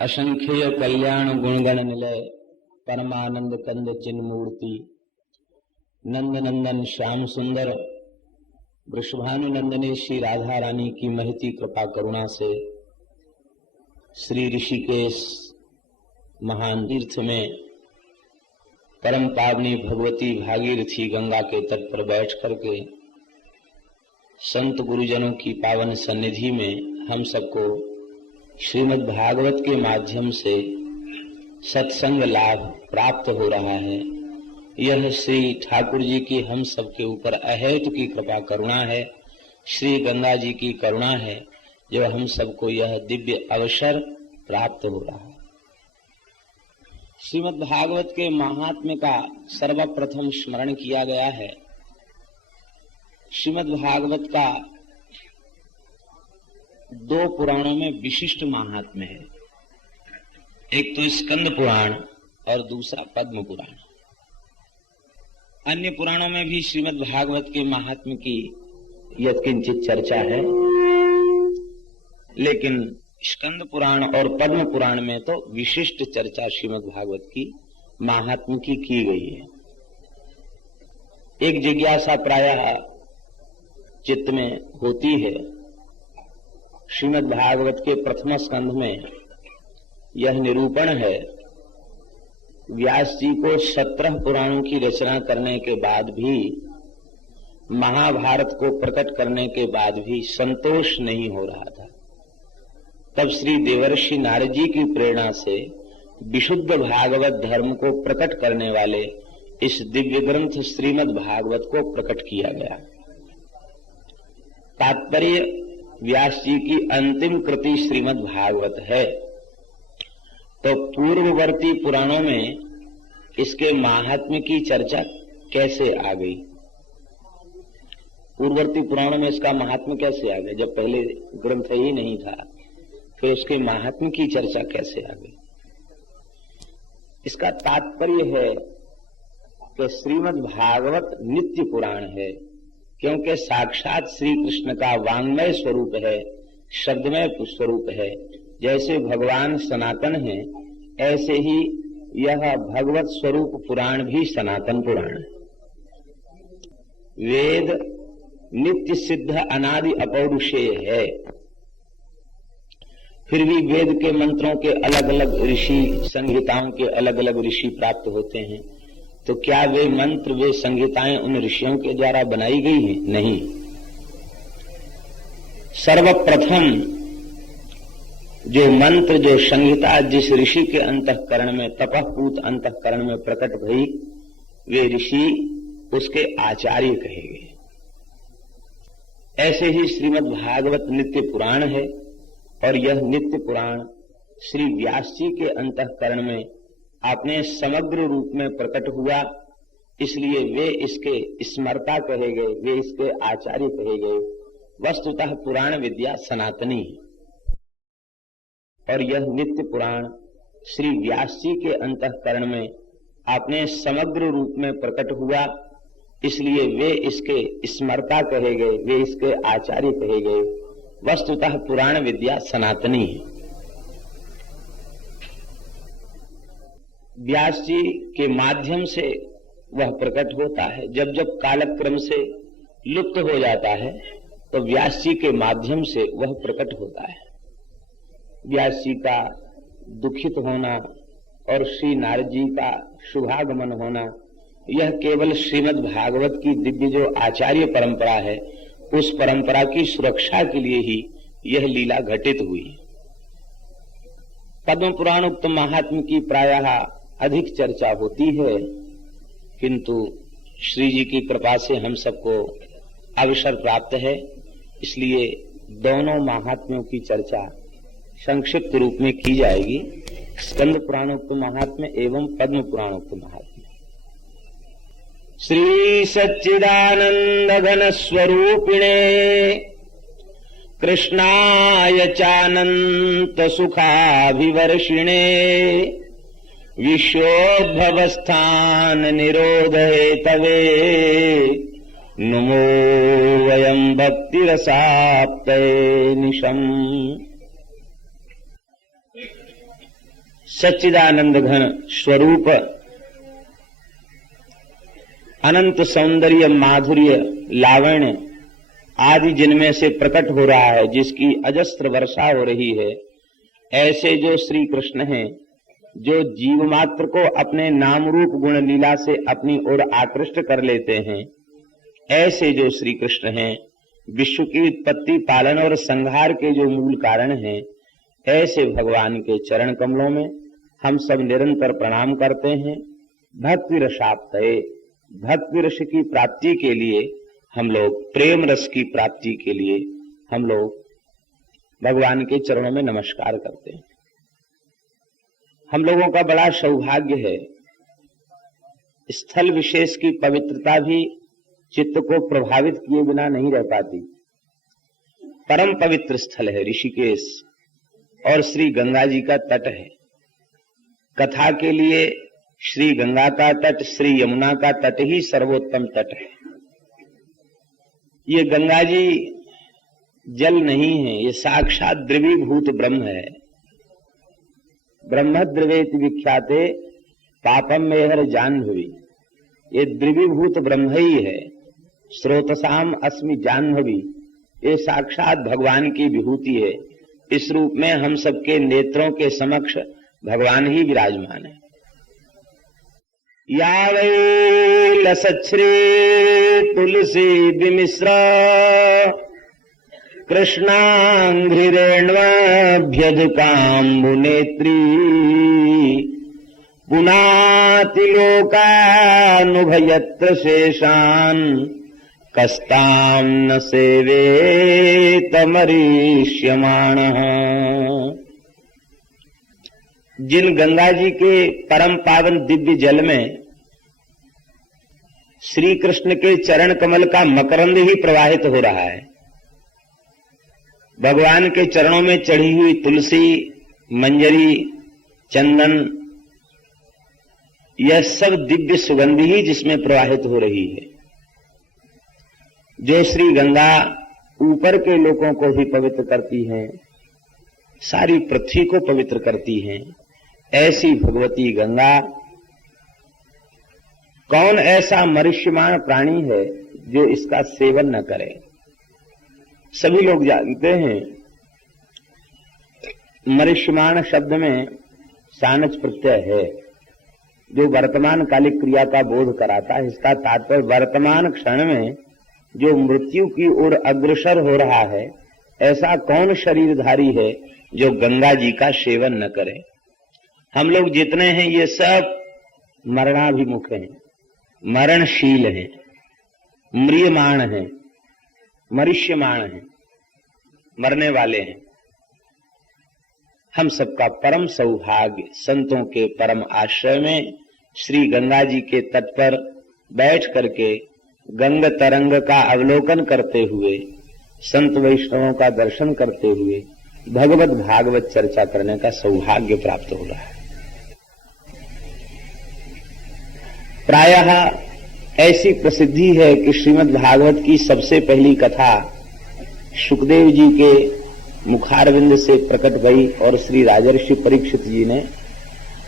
असंख्य कल्याण गुणगण निलय परमानंद कंद चिन्ह मूर्ति नंद नंदन श्याम सुंदर वृषभानु नंदने श्री राधा रानी की महती कृपा करुणा से श्री ऋषिकेश महान तीर्थ में परम पावनी भगवती भागीरथी गंगा के तट पर बैठ करके संत गुरुजनों की पावन सन्निधि में हम सबको श्रीमद् भागवत के माध्यम से सत्संग लाभ प्राप्त हो रहा है। यह श्री ठाकुर जी की हम सबके ऊपर अहेतु की कृपा करुणा है, श्री गंगा जी की करुणा है जो हम सबको यह दिव्य अवसर प्राप्त हो रहा है। श्रीमद् भागवत के महात्म्य का सर्वप्रथम स्मरण किया गया है। श्रीमद् भागवत का दो पुराणों में विशिष्ट महात्म्य है, एक तो स्कंद पुराण और दूसरा पद्म पुराण। अन्य पुराणों में भी श्रीमद् भागवत के महात्म्य की यत्किंचित चर्चा है, लेकिन स्कंद पुराण और पद्म पुराण में तो विशिष्ट चर्चा श्रीमद् भागवत की महात्म्य की गई है। एक जिज्ञासा प्रायः चित्त में होती है। श्रीमद् भागवत के प्रथम स्कंध में यह निरूपण है, व्यास जी को 17 पुराणों की रचना करने के बाद भी, महाभारत को प्रकट करने के बाद भी संतोष नहीं हो रहा था। तब श्री देवर्षि नारद जी की प्रेरणा से विशुद्ध भागवत धर्म को प्रकट करने वाले इस दिव्य ग्रंथ श्रीमद् भागवत को प्रकट किया गया। तात्पर्य व्यास जी की अंतिम कृति श्रीमद् भागवत है, तो पूर्ववर्ती पुराणों में इसके महात्म्य की चर्चा कैसे आ गई? पूर्ववर्ती पुराणों में इसका महात्म्य कैसे आ गया? जब पहले ग्रंथ ही नहीं था, फिर उसके महात्म्य की चर्चा कैसे आ गई? इसका तात्पर्य है कि श्रीमद् भागवत नित्य पुराण है, क्योंकि साक्षात श्री कृष्ण का वांग्मय स्वरूप है, शब्दमय स्वरूप है। जैसे भगवान सनातन है, ऐसे ही यह भगवत स्वरूप पुराण भी सनातन पुराण है। वेद नित्य सिद्ध अनादि अपौरुषेय है। फिर भी वेद के मंत्रों के अलग अलग ऋषि, संहिताओं के अलग अलग ऋषि प्राप्त होते हैं, तो क्या वे मंत्र, वे संहिताएं उन ऋषियों के द्वारा बनाई गई हैं? नहीं। सर्वप्रथम जो मंत्र, जो संहिता जिस ऋषि के अंतःकरण में, तपःपूत अंतःकरण में प्रकट भई, वे ऋषि उसके आचार्य कहे गए। ऐसे ही श्रीमद् भागवत नित्य पुराण है, और यह नित्य पुराण श्री व्यास जी के अंतःकरण में अपने समग्र रूप में प्रकट हुआ, इसलिए वे इसके स्मर्ता कहे गए, वे इसके आचार्य कहे गए। वस्तुतः पुराण विद्या सनातनी है, और यह नित्य पुराण श्री व्यास जी के अंतःकरण में अपने समग्र रूप में प्रकट हुआ, इसलिए वे इसके स्मर्ता कहे गए, वे इसके आचार्य कहे गए। वस्तुतः पुराण विद्या सनातनी है। व्यास जी के माध्यम से वह प्रकट होता है। जब जब कालक्रम से लुप्त हो जाता है, तो व्यास जी के माध्यम से वह प्रकट होता है। व्यास जी का दुखित होना और श्री नारद जी का शुभागमन होना, यह केवल श्रीमद् भागवत की दिव्य जो आचार्य परंपरा है, उस परंपरा की सुरक्षा के लिए ही यह लीला घटित हुई। पद्म पुराण उक्त महात्म्य की प्रायः अधिक चर्चा होती है, किंतु श्री जी की कृपा से हम सबको अवसर प्राप्त है, इसलिए दोनों महात्म्यों की चर्चा संक्षिप्त रूप में की जाएगी। स्कंद पुराणोक्त महात्म्य एवं पद्म पुराणोक्त महात्म्य। श्री सच्चिदानंद घन स्वरूपिणे कृष्णाय चानंत सुखाभिवर्षिणे विश्वोद्भवस्थान निरोध हेतवे नुमो वयं भक्तिरसाप्तये निशम्। सच्चिदानंद घन स्वरूप अनंत सौंदर्य माधुर्य लावण्य आदि जिनमें से प्रकट हो रहा है, जिसकी अजस्त्र वर्षा हो रही है, ऐसे जो श्री कृष्ण हैं, जो जीव मात्र को अपने नाम रूप गुण लीला से अपनी ओर आकृष्ट कर लेते हैं, ऐसे जो श्री कृष्ण हैं, विश्व की उत्पत्ति पालन और संहार के जो मूल कारण हैं, ऐसे भगवान के चरण कमलों में हम सब निरंतर प्रणाम करते हैं। भक्ति रसाप्तये, भक्ति रस की प्राप्ति के लिए हम लोग, प्रेम रस की प्राप्ति के लिए हम लोग भगवान के चरणों में नमस्कार करते हैं। हम लोगों का बड़ा सौभाग्य है, स्थल विशेष की पवित्रता भी चित्त को प्रभावित किए बिना नहीं रह पाती। परम पवित्र स्थल है ऋषिकेश और श्री गंगा जी का तट है। कथा के लिए श्री गंगा का तट, श्री यमुना का तट ही सर्वोत्तम तट है। ये गंगा जी जल नहीं है, ये साक्षात द्रवीभूत ब्रह्म है। ब्रह्म द्रवेति विख्याते पापम मेहर जाह्नवी, ये द्रवीभूत ब्रह्म ही है। स्रोतसाम अस्मि जाह्नवी, ये साक्षात भगवान की विभूति है। इस रूप में हम सबके नेत्रों के समक्ष भगवान ही विराजमान है। या वै लसच्छ्रे तुलसी विमिश्र कृष्णांघ्रिरेण्वाभ्यधकाम्बुनेत्री पुनातिलोकानुभयत्र शेषान् कस्तां न सेवेतमरीष्यमाणः। जिन गंगा जी के परम पावन दिव्य जल में श्री कृष्ण के चरण कमल का मकरंद ही प्रवाहित हो रहा है, भगवान के चरणों में चढ़ी हुई तुलसी, मंजरी, चंदन, यह सब दिव्य सुगंध ही जिसमें प्रवाहित हो रही है, जो श्री गंगा ऊपर के लोगों को भी पवित्र करती है, सारी पृथ्वी को पवित्र करती है। ऐसी भगवती गंगा, कौन ऐसा मनुष्यमान प्राणी है जो इसका सेवन न करे। सभी लोग जानते हैं, मनुष्यमान शब्द में सानच प्रत्यय है जो वर्तमान कालिक क्रिया का बोध कराता है। इसका तात्पर्य वर्तमान क्षण में जो मृत्यु की ओर अग्रसर हो रहा है, ऐसा कौन शरीरधारी है जो गंगा जी का सेवन न करे। हम लोग जितने हैं ये सब मरणाभिमुख हैं, मरणशील हैं, म्रियमाण हैं, मनुष्यमाण हैं, मरने वाले हैं। हम सबका परम सौभाग्य संतों के परम आश्रय में श्री गंगा जी के तट पर बैठ करके गंग तरंग का अवलोकन करते हुए, संत वैष्णवों का दर्शन करते हुए भगवत भागवत चर्चा करने का सौभाग्य प्राप्त हो रहा है। प्रायः ऐसी प्रसिद्धि है कि श्रीमद् भागवत की सबसे पहली कथा सुखदेव जी के मुखारविंद से प्रकट गई और श्री राजर्षि परीक्षित जी ने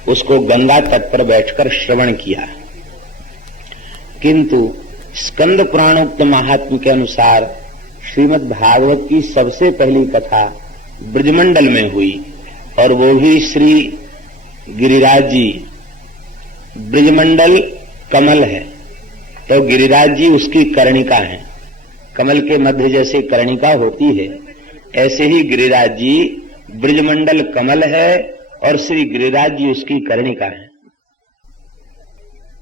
उसको गंगा तट पर बैठकर श्रवण किया। किंतु स्कंद पुराणोक्त महात्म्य के अनुसार श्रीमद् भागवत की सबसे पहली कथा ब्रजमंडल में हुई, और वो भी श्री गिरिराज जी। ब्रजमंडल कमल है तो गिरिराज जी उसकी कर्णिका हैं। कमल के मध्य जैसे कर्णिका होती है, ऐसे ही गिरिराज जी ब्रजमंडल कमल है और श्री गिरिराज जी उसकी कर्णिका है।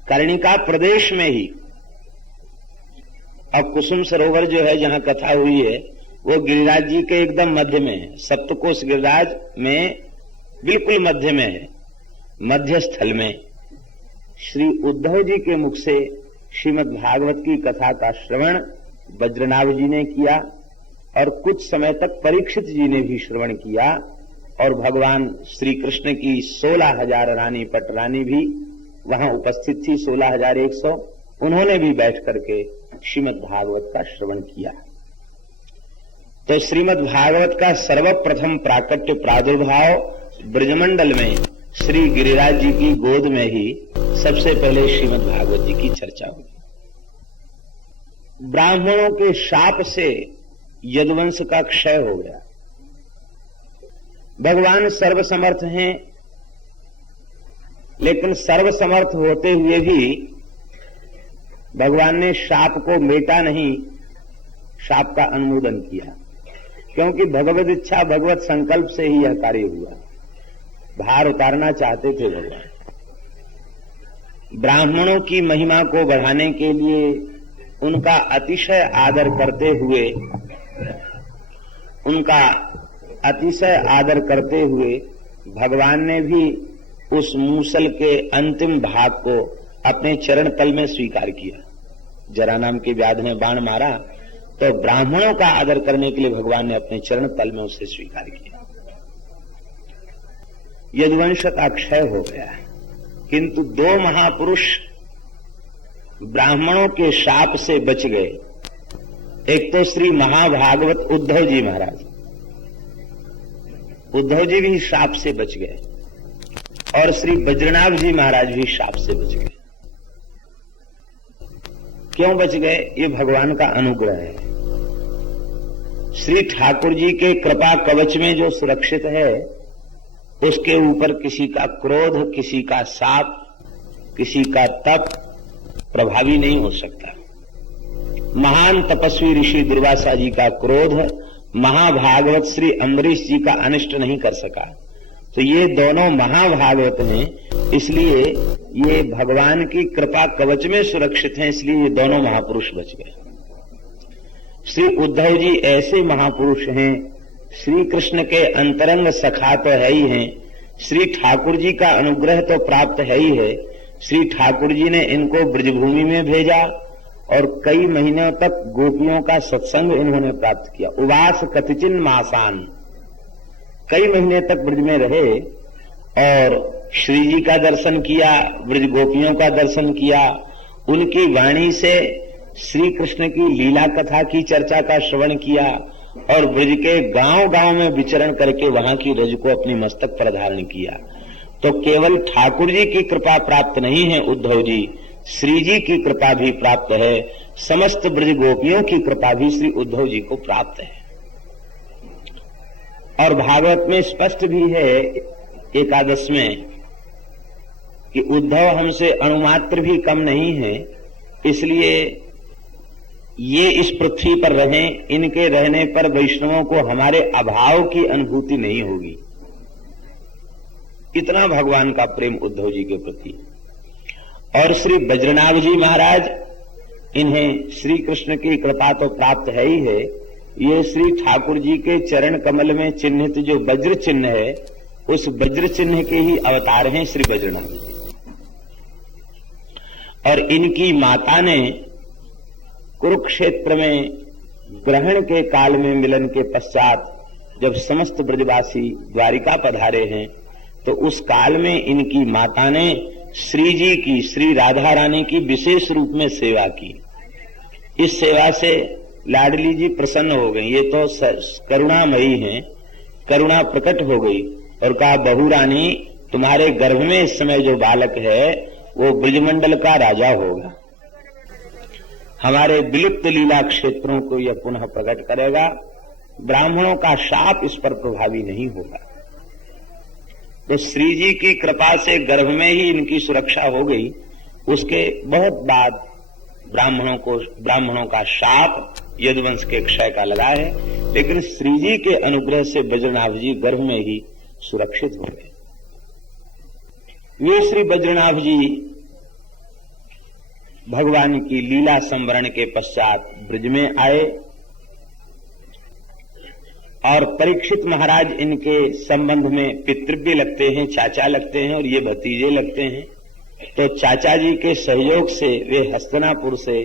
कर्णिका प्रदेश में ही, और कुसुम सरोवर जो है जहां कथा हुई है वो गिरिराज जी के एकदम मध्य में है। सप्तकोश गिरिराज में बिल्कुल मध्य में है। मध्य स्थल में श्री उद्धव जी के मुख से श्रीमद् भागवत की कथा का श्रवण वज्रनाभ जी ने किया, और कुछ समय तक परीक्षित जी ने भी श्रवण किया, और भगवान श्री कृष्ण की 16,000 रानी पटरानी भी वहां उपस्थित थी, 16,100। उन्होंने भी बैठ करके श्रीमद् भागवत का श्रवण किया। तो श्रीमद् भागवत का सर्वप्रथम प्राकट्य प्रादुर्भाव ब्रजमंडल में श्री गिरिराज जी की गोद में ही सबसे पहले श्रीमद् भागवत जी की चर्चा हुई। ब्राह्मणों के शाप से यदुवंश का क्षय हो गया। भगवान सर्वसमर्थ हैं, लेकिन सर्वसमर्थ होते हुए भी भगवान ने शाप को मेटा नहीं, शाप का अनुमोदन किया, क्योंकि भगवत इच्छा भगवत संकल्प से ही यह कार्य हुआ। भार उतारना चाहते थे भगवान। ब्राह्मणों की महिमा को बढ़ाने के लिए उनका अतिशय आदर करते हुए भगवान ने भी उस मूसल के अंतिम भाग को अपने चरण तल में स्वीकार किया। जरा नाम के व्याध ने बाण मारा तो ब्राह्मणों का आदर करने के लिए भगवान ने अपने चरण तल में उसे स्वीकार किया। यदुवंश का क्षय हो गया, किंतु दो महापुरुष ब्राह्मणों के शाप से बच गए। एक तो श्री महाभागवत उद्धव जी महाराज, उद्धव जी भी शाप से बच गए, और श्री बज्रनाभ जी महाराज भी शाप से बच गए। क्यों बच गए? ये भगवान का अनुग्रह है। श्री ठाकुर जी के कृपा कवच में जो सुरक्षित है, उसके ऊपर किसी का क्रोध, किसी का शाप, किसी का तप प्रभावी नहीं हो सकता। महान तपस्वी ऋषि दुर्वासा जी का क्रोध महाभागवत श्री अम्बरीश जी का अनिष्ट नहीं कर सका। तो ये दोनों महाभागवत हैं, इसलिए ये भगवान की कृपा कवच में सुरक्षित हैं, इसलिए ये दोनों महापुरुष बच गए। श्री उद्धव जी ऐसे महापुरुष हैं, श्री कृष्ण के अंतरंग सखा तो है ही हैं, श्री ठाकुर जी का अनुग्रह तो प्राप्त है ही है। श्री ठाकुर जी ने इनको ब्रजभूमि में भेजा और कई महीनों तक गोपियों का सत्संग इन्होंने प्राप्त किया। उवास कतिचिन मासान, कई महीने तक ब्रज में रहे और श्री जी का दर्शन किया, ब्रज गोपियों का दर्शन किया, उनकी वाणी से श्री कृष्ण की लीला कथा की चर्चा का श्रवण किया और ब्रज के गांव-गांव में विचरण करके वहां की रज को अपनी मस्तक पर धारण किया। तो केवल ठाकुर जी की कृपा प्राप्त नहीं है उद्धव जी, श्री जी की कृपा भी प्राप्त है, समस्त ब्रज गोपियों की कृपा भी श्री उद्धव जी को प्राप्त है। और भागवत में स्पष्ट भी है एकादश में कि उद्धव हमसे अणुमात्र भी कम नहीं है, इसलिए ये इस पृथ्वी पर रहें, इनके रहने पर वैष्णवों को हमारे अभाव की अनुभूति नहीं होगी। इतना भगवान का प्रेम उद्धव जी के प्रति। और श्री बज्रनाभ जी महाराज, इन्हें श्री कृष्ण की कृपा तो प्राप्त है ही है, ये श्री ठाकुर जी के चरण कमल में चिन्हित जो वज्र चिन्ह है, उस वज्र चिन्ह के ही अवतार हैं श्री बज्रनाभ जी। और इनकी माता ने कुरुक्षेत्र में ग्रहण के काल में मिलन के पश्चात जब समस्त ब्रजवासी द्वारिका पधारे हैं, तो उस काल में इनकी माता ने श्री जी की, श्री राधा रानी की विशेष रूप में सेवा की। इस सेवा से लाडली जी प्रसन्न हो गई। ये तो करुणामयी हैं, करुणा प्रकट हो गई और कहा, बहू रानी, तुम्हारे गर्भ में इस समय जो बालक है वो ब्रजमंडल का राजा होगा, हमारे विलुप्त लीला क्षेत्रों को यह पुनः प्रकट करेगा, ब्राह्मणों का शाप इस पर प्रभावी नहीं होगा। तो श्री जी की कृपा से गर्भ में ही इनकी सुरक्षा हो गई। उसके बहुत बाद ब्राह्मणों का शाप यदुवंश के क्षय का लगा है, लेकिन श्री जी के अनुग्रह से बज्रनाभ जी गर्भ में ही सुरक्षित हो गए। वे श्री बज्रनाभ जी भगवान की लीला संवरण के पश्चात ब्रज में आए और परीक्षित महाराज इनके संबंध में पितृव्य लगते हैं, चाचा लगते हैं और ये भतीजे लगते हैं। तो चाचा जी के सहयोग से वे हस्तिनापुर से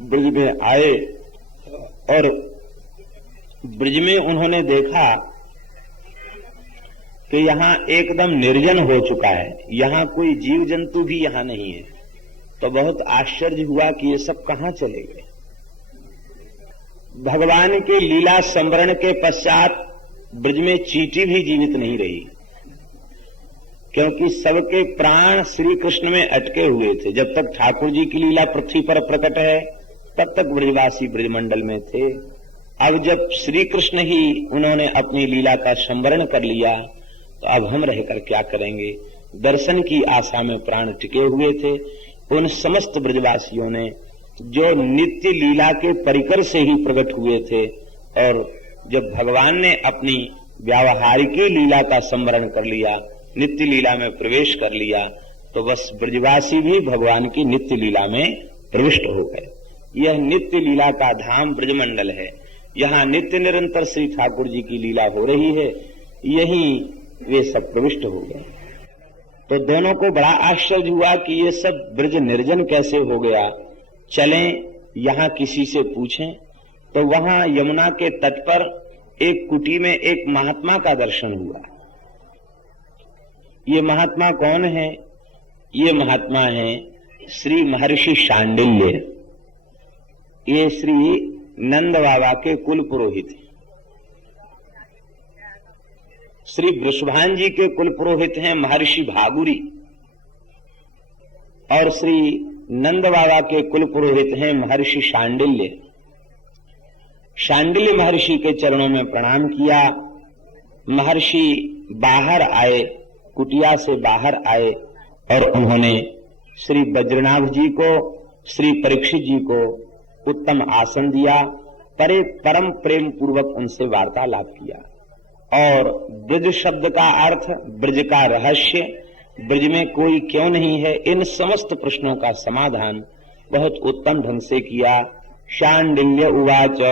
ब्रज में आए और ब्रज में उन्होंने देखा कि यहाँ एकदम निर्जन हो चुका है, यहाँ कोई जीव जंतु भी यहाँ नहीं है। तो बहुत आश्चर्य हुआ कि ये सब कहाँ चले गए। भगवान के लीला संवरण के पश्चात ब्रज में चींटी भी जीवित नहीं रही। क्योंकि सबके प्राण श्री कृष्ण में अटके हुए थे। जब तक ठाकुर जी की लीला पृथ्वी पर प्रकट है तब तक ब्रजवासी ब्रजमंडल में थे। अब जब श्री कृष्ण ही उन्होंने अपनी लीला का संवरण कर लिया तो अब हम रहकर क्या करेंगे। दर्शन की आशा में प्राण टिके हुए थे। उन समस्त ब्रजवासियों ने जो नित्य लीला के परिकर से ही प्रकट हुए थे, और जब भगवान ने अपनी व्यावहारिकी लीला का संवरण कर लिया, नित्य लीला में प्रवेश कर लिया, तो बस ब्रजवासी भी भगवान की नित्य लीला में प्रविष्ट हो गए। यह नित्य लीला का धाम ब्रजमंडल है। यहाँ नित्य निरंतर श्री ठाकुर जी की लीला हो रही है, यही वे सब प्रविष्ट हो गए। तो दोनों को बड़ा आश्चर्य हुआ कि ये सब ब्रज निर्जन कैसे हो गया। चलें यहाँ किसी से पूछें। तो वहां यमुना के तट पर एक कुटी में एक महात्मा का दर्शन हुआ। ये महात्मा कौन है? ये महात्मा है श्री महर्षि शांडिल्य। ये श्री नंद बाबा के कुल पुरोहित हैं। श्री वृषभान जी के कुल पुरोहित हैं महर्षि भागुरी, और श्री नंद बाबा के कुल पुरोहित हैं महर्षि शांडिल्य। शांडिल्य महर्षि के चरणों में प्रणाम किया। महर्षि बाहर आए, कुटिया से बाहर आए, और उन्होंने श्री बज्रनाभ जी को, श्री परीक्षित जी को उत्तम आसन दिया। परम प्रेम पूर्वक उनसे वार्तालाप किया। और ब्रज शब्द का अर्थ, ब्रज का रहस्य, ब्रज में कोई क्यों नहीं है, इन समस्त प्रश्नों का समाधान बहुत उत्तम ढंग से किया। शांडिल्य उवाच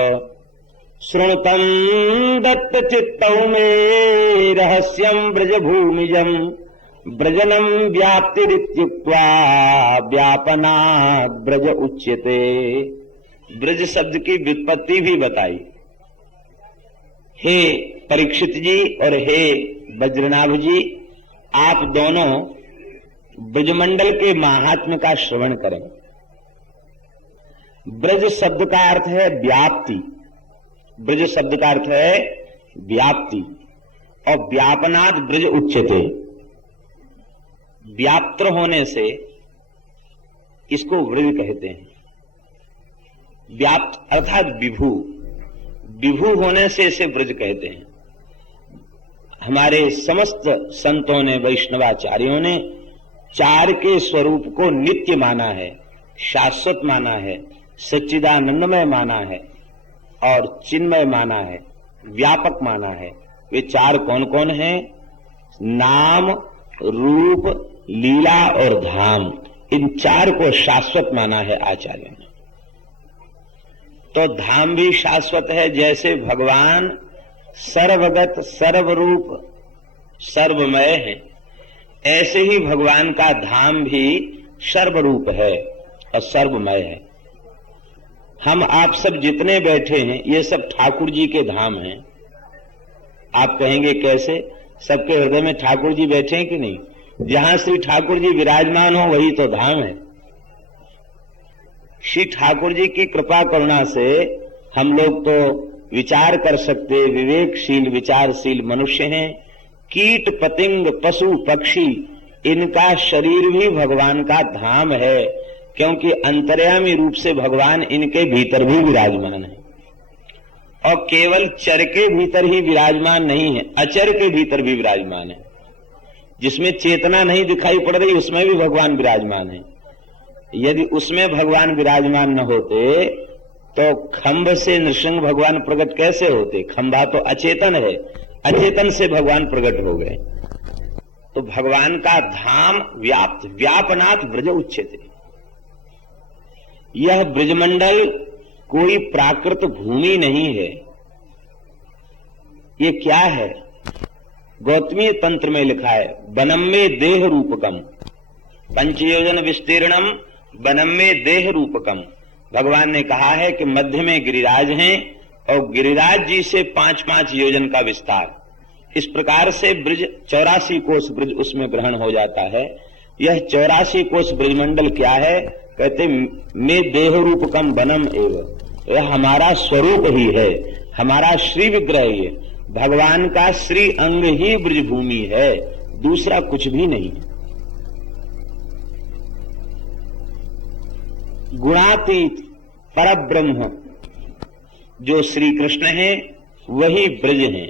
शृणुतं दत्त चित्तौ मे रहस्यं ब्रज भूमिजं ब्रजनं व्याप्तिरित्युक्त्वा व्यापनात् ब्रज उच्यते। ब्रज शब्द की व्युत्पत्ति भी बताई। हे परीक्षित जी और हे बज्रनाभ जी, आप दोनों ब्रजमंडल के महात्म्य का श्रवण करें। ब्रज शब्द का अर्थ है व्याप्ति। ब्रज शब्द का अर्थ है व्याप्ति, और व्यापनात् ब्रज उच्यते। व्याप्त होने से इसको ब्रज कहते हैं। व्याप्त अर्थात विभू, विभू होने से इसे ब्रज कहते हैं। हमारे समस्त संतों ने, वैष्णवाचार्यों ने चार के स्वरूप को नित्य माना है, शाश्वत माना है, सच्चिदानंदमय माना है, और चिन्मय माना है, व्यापक माना है। वे चार कौन कौन हैं? नाम, रूप, लीला और धाम। इन चार को शाश्वत माना है आचार्यों ने। तो धाम भी शाश्वत है। जैसे भगवान सर्वगत, सर्वरूप, सर्वमय है, ऐसे ही भगवान का धाम भी सर्वरूप है और सर्वमय है। हम आप सब जितने बैठे हैं ये सब ठाकुर जी के धाम हैं। आप कहेंगे कैसे? सबके हृदय में ठाकुर जी बैठे हैं कि नहीं? जहां श्री ठाकुर जी विराजमान हो वही तो धाम है। श्री ठाकुर जी की कृपा करुणा से हम लोग तो विचार कर सकते, विवेकशील विचारशील मनुष्य हैं। कीट पतंग पशु पक्षी इनका शरीर भी भगवान का धाम है, क्योंकि अंतर्यामी रूप से भगवान इनके भीतर भी विराजमान है। और केवल चर के भीतर ही विराजमान नहीं है, अचर के भीतर भी विराजमान है। जिसमें चेतना नहीं दिखाई पड़ रही उसमें भी भगवान विराजमान है। यदि उसमें भगवान विराजमान न होते तो खंभ से नृसिंह भगवान प्रकट कैसे होते? खंभा तो अचेतन है, अचेतन से भगवान प्रकट हो गए। तो भगवान का धाम व्याप्त, व्यापनात् ब्रज उच्यते। यह ब्रजमंडल कोई प्राकृत भूमि नहीं है। ये क्या है? गौतमी तंत्र में लिखा है, वनम में देह रूपकम, पंचयोजन विस्तीर्णम वनम में देह रूपकम। भगवान ने कहा है कि मध्य में गिरिराज हैं और गिरिराज जी से 5-5 योजन का विस्तार। इस प्रकार से ब्रज 84 कोष ब्रज उसमें ग्रहण हो जाता है। यह 84 कोष ब्रजमंडल क्या है? कहते मैं देह रूपकम वनम एवं, यह हमारा स्वरूप ही है, हमारा श्री विग्रह ही है। भगवान का श्री अंग ही ब्रजभूमि है, दूसरा कुछ भी नहीं। गुणातीत परब्रह्म जो श्री कृष्ण है वही ब्रज है,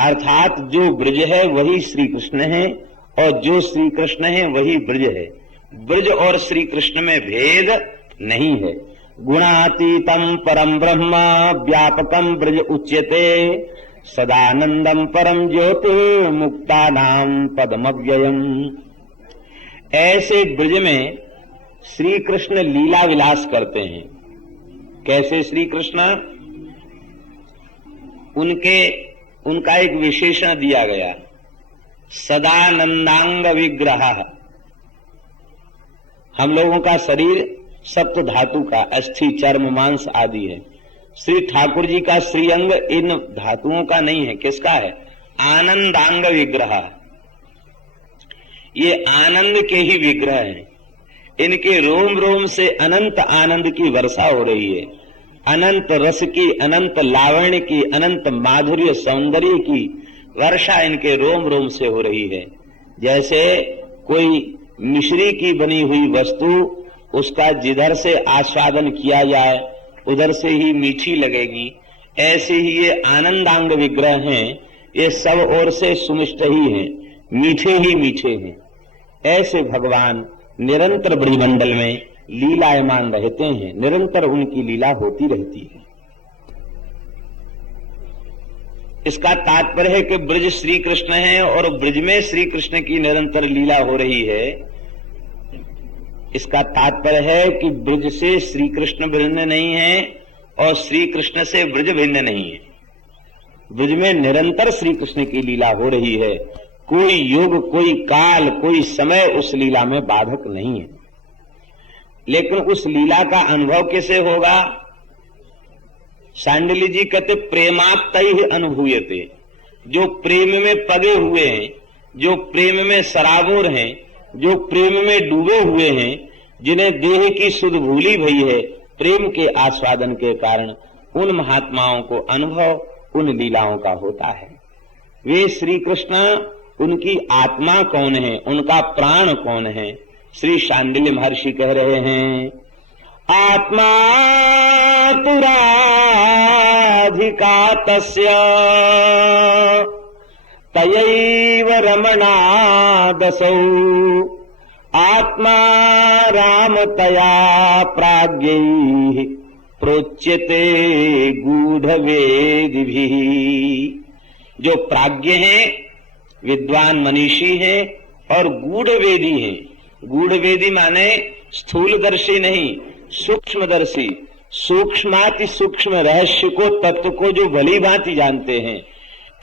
अर्थात जो ब्रज है वही श्री कृष्ण है और जो श्री कृष्ण है वही ब्रज है। ब्रज और श्री कृष्ण में भेद नहीं है। गुणातीतम परम ब्रह्म व्यापकम ब्रज उच्यते सदानंदम परम ज्योति मुक्तानाम पदमव्ययम। ऐसे ब्रज में श्री कृष्ण लीला विलास करते हैं। कैसे श्री कृष्ण? उनका एक विशेषण दिया गया, सदानंदांग विग्रह। हम लोगों का शरीर सप्त धातु का, अस्थि चर्म मांस आदि है। श्री ठाकुर जी का श्रीअंग इन धातुओं का नहीं है। किसका है? आनंदांग विग्रह। ये आनंद के ही विग्रह हैं। इनके रोम रोम से अनंत आनंद की वर्षा हो रही है, अनंत रस की, अनंत लावण्य की, अनंत माधुर्य सौंदर्य की वर्षा इनके रोम रोम से हो रही है। जैसे कोई मिश्री की बनी हुई वस्तु, उसका जिधर से आस्वादन किया जाए उधर से ही मीठी लगेगी, ऐसे ही ये आनंदांग विग्रह हैं। ये सब ओर से सुमिष्ट ही हैं, मीठे ही मीठे हैं। ऐसे भगवान निरंतर ब्रजमंडल में लीलायमान रहते हैं, निरंतर उनकी लीला होती रहती है। इसका तात्पर्य है कि ब्रज श्री कृष्ण है और ब्रज में श्री कृष्ण की निरंतर लीला हो रही है। इसका तात्पर्य है कि ब्रज से श्री कृष्ण भिन्न नहीं है और श्री कृष्ण से ब्रज भिन्न नहीं है। ब्रज में निरंतर श्री कृष्ण की लीला हो रही है। कोई युग, कोई काल, कोई समय उस लीला में बाधक नहीं है। लेकिन उस लीला का अनुभव कैसे होगा? सांडिल्य जी कहते प्रेमात्तैः अनुभूयते। जो प्रेम में पगे हुए हैं, जो प्रेम में सराबोर हैं, जो प्रेम में डूबे हुए हैं, जिन्हें देह की सुध भूली भई है प्रेम के आस्वादन के कारण, उन महात्माओं को अनुभव उन लीलाओं का होता है। वे श्री कृष्ण, उनकी आत्मा कौन है, उनका प्राण कौन है? श्री शांडिल्य महर्षि कह रहे हैं, आत्मा तुराधिका तस्य तयैव रमणादसौ आत्मा रामतया प्राज्ञैः प्रोच्यते गूढ़वेदिभिः। जो प्राज्ञ हैं, विद्वान मनीषी हैं और गूढ़वेदी हैं। गूढ़वेदी माने स्थूलदर्शी नहीं, सूक्ष्मदर्शी। सूक्ष्माति सूक्ष्म रहस्य को, तत्व को जो भली भांति जानते हैं,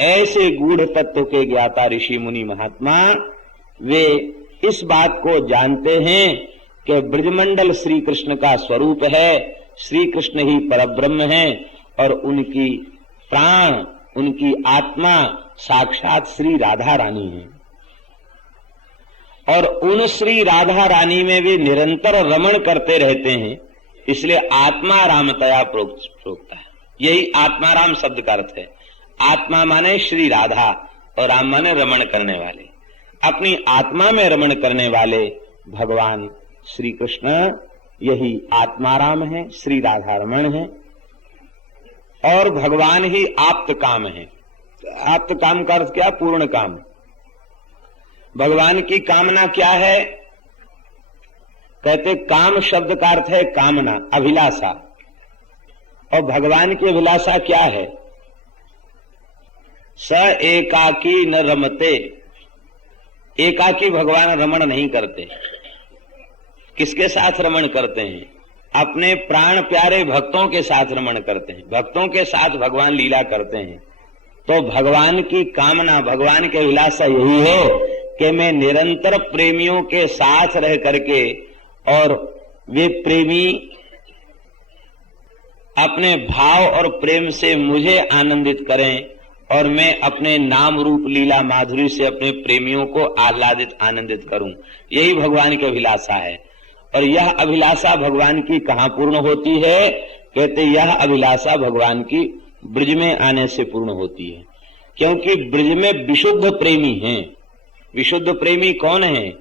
ऐसे गूढ़ तत्व के ज्ञाता ऋषि मुनि महात्मा वे इस बात को जानते हैं कि ब्रजमंडल श्री कृष्ण का स्वरूप है, श्री कृष्ण ही परब्रह्म है और उनकी प्राण, उनकी आत्मा साक्षात श्री राधा रानी है। और उन श्री राधा रानी में वे निरंतर रमण करते रहते हैं, इसलिए आत्मा रामतया प्रोक्ता है। यही आत्माराम शब्द का अर्थ है। आत्मा माने श्री राधा और राम माने रमण करने वाले। अपनी आत्मा में रमण करने वाले भगवान श्री कृष्ण यही आत्माराम है, श्री राधा रमण है और भगवान ही आप्त काम है। आप्त काम का अर्थ क्या? पूर्ण काम। भगवान की कामना क्या है? कहते काम शब्द का अर्थ है कामना, अभिलाषा। और भगवान की अभिलाषा क्या है? स एकाकी न रमते। एकाकी भगवान रमण नहीं करते। किसके साथ रमण करते हैं? अपने प्राण प्यारे भक्तों के साथ रमण करते हैं। भक्तों के साथ भगवान लीला करते हैं। तो भगवान की कामना, भगवान की अभिलाषा यही है कि मैं निरंतर प्रेमियों के साथ रह करके और वे प्रेमी अपने भाव और प्रेम से मुझे आनंदित करें और मैं अपने नाम रूप लीला माधुरी से अपने प्रेमियों को आह्लादित आनंदित करूं। यही भगवान की अभिलाषा है। और यह अभिलाषा भगवान की कहां पूर्ण होती है? कहते यह अभिलाषा भगवान की ब्रज में आने से पूर्ण होती है। क्योंकि ब्रज में विशुद्ध प्रेमी हैं, विशुद्ध प्रेमी कौन है?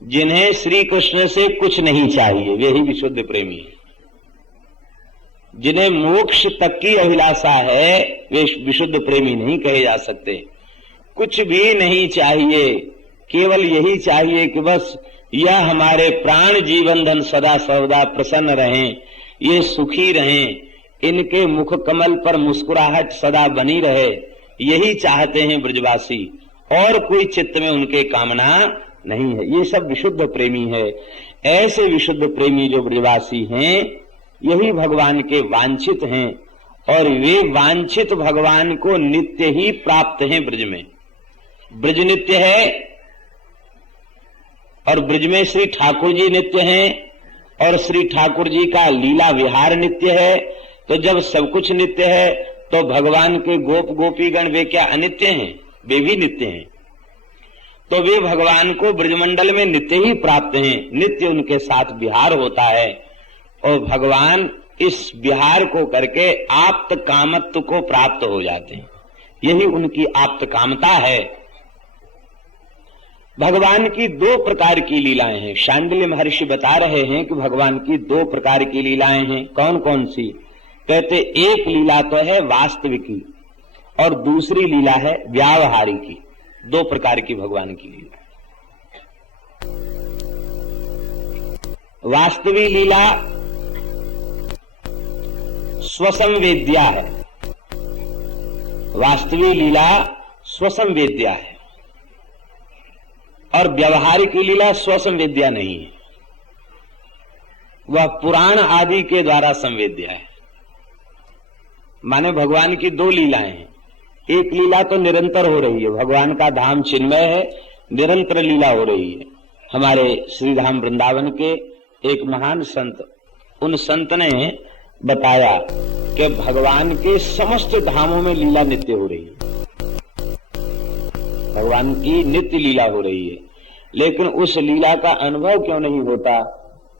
जिन्हें श्री कृष्ण से कुछ नहीं चाहिए, वे ही विशुद्ध प्रेमी है। जिन्हें मोक्ष तक की अभिलाषा है वे विशुद्ध प्रेमी नहीं कहे जा सकते। कुछ भी नहीं चाहिए, केवल यही चाहिए कि बस यह हमारे प्राण जीवन धन सदा सर्वदा प्रसन्न रहें, ये सुखी रहें, इनके मुख कमल पर मुस्कुराहट सदा बनी रहे, यही चाहते हैं ब्रजवासी, और कोई चित्त में उनके कामना नहीं है। ये सब विशुद्ध प्रेमी है। ऐसे विशुद्ध प्रेमी जो ब्रजवासी हैं, यही भगवान के वांछित हैं, और वे वांछित भगवान को नित्य ही प्राप्त हैं। ब्रज में ब्रज नित्य है, और ब्रज में श्री ठाकुर जी नित्य हैं, और श्री ठाकुर जी का लीला विहार नित्य है। तो जब सब कुछ नित्य है तो भगवान के गोप गोपीगण वे क्या अनित्य हैं? वे भी नित्य हैं। तो वे भगवान को ब्रजमंडल में नित्य ही प्राप्त हैं, नित्य उनके साथ विहार होता है, और भगवान इस विहार को करके आप्त कामत्व को प्राप्त हो जाते हैं। यही उनकी आप्त कामता है। भगवान की दो प्रकार की लीलाएं हैं। शांडिल्य महर्षि बता रहे हैं कि भगवान की दो प्रकार की लीलाएं हैं। कौन कौन सी? कहते एक लीला तो है वास्तविकी, और दूसरी लीला है व्यावहारिकी। दो प्रकार की भगवान की लीला। वास्तविक लीला स्वसंवेद्या है। वास्तविक लीला स्वसंवेद्या है, और व्यवहारिक लीला स्वसंवेद्या नहीं है, वह पुराण आदि के द्वारा संवेद्या है। माने भगवान की दो लीलाएं हैं। एक लीला तो निरंतर हो रही है, भगवान का धाम चिन्मय है, निरंतर लीला हो रही है। हमारे श्रीधाम वृंदावन के एक महान संत, उन संत ने बताया कि भगवान के समस्त धामों में लीला नित्य हो रही है, भगवान की नित्य लीला हो रही है। लेकिन उस लीला का अनुभव क्यों नहीं होता?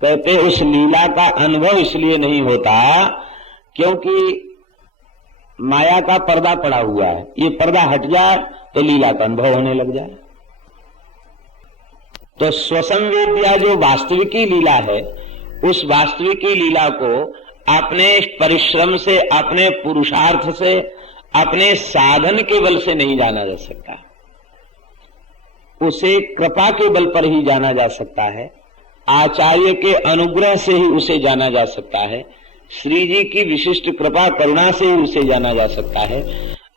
कहते उस लीला का अनुभव इसलिए नहीं होता क्योंकि माया का पर्दा पड़ा हुआ है। ये पर्दा हट जाए तो लीला का अनुभव होने लग जाए। तो स्वसंवेद्या जो वास्तविकी लीला है, उस वास्तविकी लीला को अपने परिश्रम से, अपने पुरुषार्थ से, अपने साधन के बल से नहीं जाना जा सकता। उसे कृपा के बल पर ही जाना जा सकता है, आचार्य के अनुग्रह से ही उसे जाना जा सकता है, श्री जी की विशिष्ट कृपा करुणा से ही उसे जाना जा सकता है।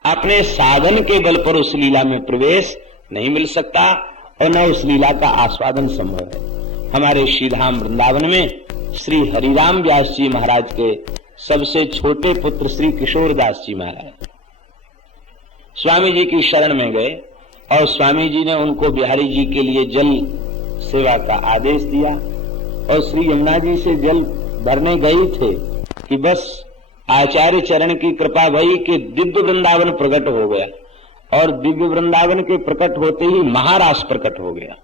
अपने साधन के बल पर उस लीला में प्रवेश नहीं मिल सकता, और न उस लीला का आस्वादन संभव है। हमारे श्रीधाम वृंदावन में श्री हरिराम व्यास जी महाराज के सबसे छोटे पुत्र श्री किशोरदास जी महाराज स्वामी जी की शरण में गए, और स्वामी जी ने उनको बिहारी जी के लिए जल सेवा का आदेश दिया, और श्री यमुना जी से जल भरने गई थे कि बस आचार्य चरण की कृपा भई कि दिव्य वृंदावन प्रकट हो गया, और दिव्य वृंदावन के प्रकट होते ही महारास प्रकट हो गया,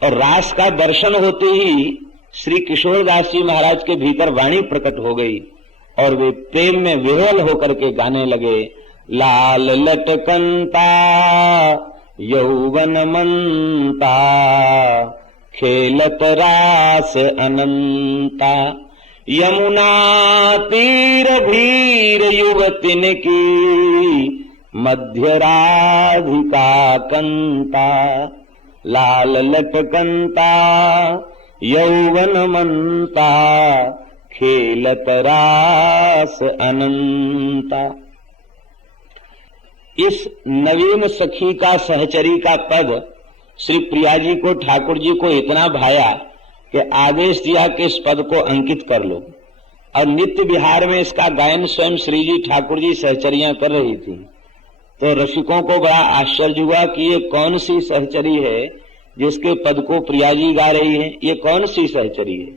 और रास का दर्शन होते ही श्री किशोरदास जी महाराज के भीतर वाणी प्रकट हो गई, और वे प्रेम में विह्वल होकर के गाने लगे, लाल लटकंता यौवन मंता खेलत रास अनंता, यमुना तीर धीर युवतिन की मध्य राधिका कंता, लाल लटकंता यौवन मंता खेलत रास अनंता। इस नवीन सखी का सहचरी का पद श्री प्रिया जी को, ठाकुर जी को इतना भाया कि आदेश दिया कि इस पद को अंकित कर लो, और नित्य विहार में इसका गायन स्वयं श्री जी ठाकुर जी सहचरियां कर रही थी। तो रसिकों को बड़ा आश्चर्य हुआ कि ये कौन सी सहचरी है जिसके पद को प्रिया जी गा रही है, ये कौन सी सहचरी है?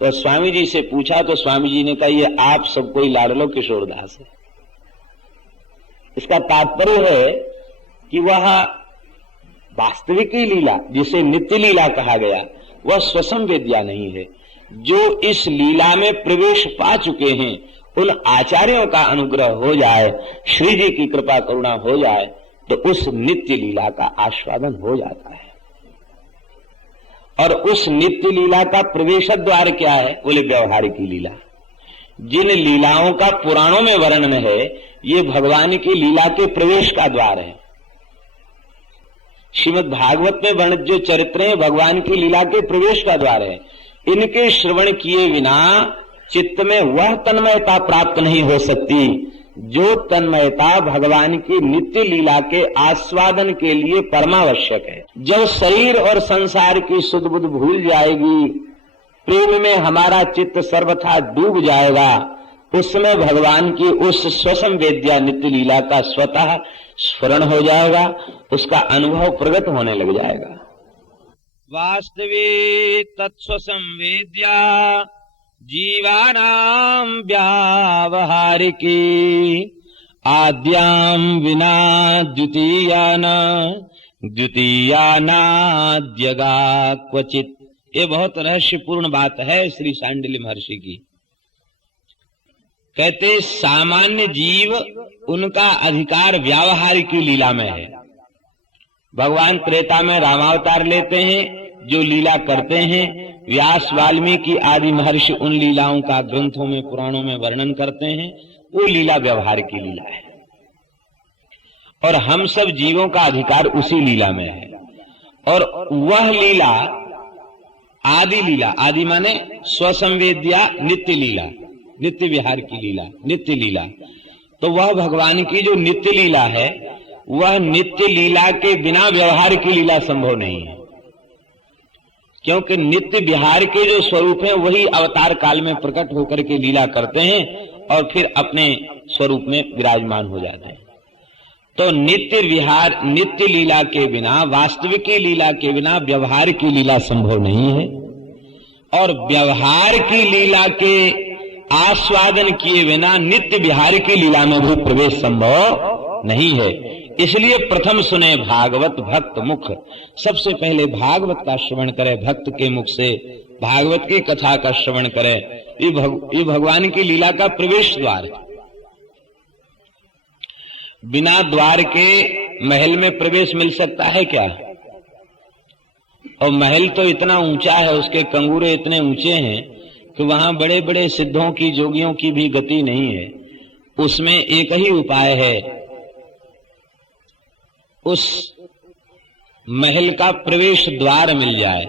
तो स्वामी जी से पूछा तो स्वामी जी ने कहा, ये आप सबको ही लाडलो किशोरदास है। इसका तात्पर्य है कि वह वास्तविकी लीला जिसे नित्य लीला कहा गया, वह स्वसंवेद्या नहीं है। जो इस लीला में प्रवेश पा चुके हैं, उन आचार्यों का अनुग्रह हो जाए, श्री जी की कृपा करुणा हो जाए, तो उस नित्य लीला का आस्वादन हो जाता है। और उस नित्य लीला का प्रवेश द्वार क्या है? बोले व्यवहारिक लीला। जिन लीलाओं का पुराणों में वर्णन है, ये भगवान की लीला के प्रवेश का द्वार है। श्रीमद् भागवत में वर्णित जो चरित्र हैं, भगवान की लीला के प्रवेश का द्वार है। इनके श्रवण किए बिना चित्त में वह तन्मयता प्राप्त नहीं हो सकती जो तन्मयता भगवान की नित्य लीला के आस्वादन के लिए परमावश्यक है। जब शरीर और संसार की सुध बुध भूल जाएगी, प्रेम में हमारा चित्त सर्वथा डूब जाएगा, उसमें भगवान की उस स्वसंवेद्या नित्य लीला का स्वतः स्फुरण हो जाएगा, उसका अनुभव प्रकट होने लग जाएगा। वास्तविक तत्स्वसंवेद्या जीवानां व्यावहारिकी आद्यां विना द्वितीयानाद्यगा क्वचित। ये बहुत रहस्यपूर्ण बात है श्री शांडिल्य महर्षि की। कहते सामान्य जीव उनका अधिकार व्यावहारिकी लीला में है। भगवान त्रेता में रामावतार लेते हैं, जो लीला करते हैं, व्यास वाल्मीकि आदि महर्षि उन लीलाओं का ग्रंथों में पुराणों में वर्णन करते हैं, वो लीला व्यवहार की लीला है। और हम सब जीवों का अधिकार उसी लीला में है। और वह लीला आदि लीला, आदि माने स्वसंवेद्या नित्य लीला, नित्य विहार की लीला, नित्य लीला। तो वह भगवान की जो नित्य लीला है, वह नित्य लीला के बिना व्यवहार की लीला संभव नहीं है। क्योंकि नित्य विहार के जो स्वरूप हैं वही अवतार काल में प्रकट होकर के लीला करते हैं और फिर अपने स्वरूप में विराजमान हो जाते हैं। तो नित्य विहार, नित्य लीला के बिना, वास्तविक लीला के बिना व्यवहार की लीला संभव नहीं है। और व्यवहार की लीला के आस्वादन किए बिना नित्य विहार की लीला में भी प्रवेश संभव नहीं है। इसलिए प्रथम सुने भागवत भक्त मुख, सबसे पहले भागवत का श्रवण करें, भक्त के मुख से भागवत की कथा का श्रवण करें। ये भगवान की लीला का प्रवेश द्वार है। बिना द्वार के महल में प्रवेश मिल सकता है क्या? और महल तो इतना ऊंचा है, उसके कंगूरे इतने ऊंचे हैं कि वहां बड़े बड़े सिद्धों की, जोगियों की भी गति नहीं है। उसमें एक ही उपाय है, उस महल का प्रवेश द्वार मिल जाए।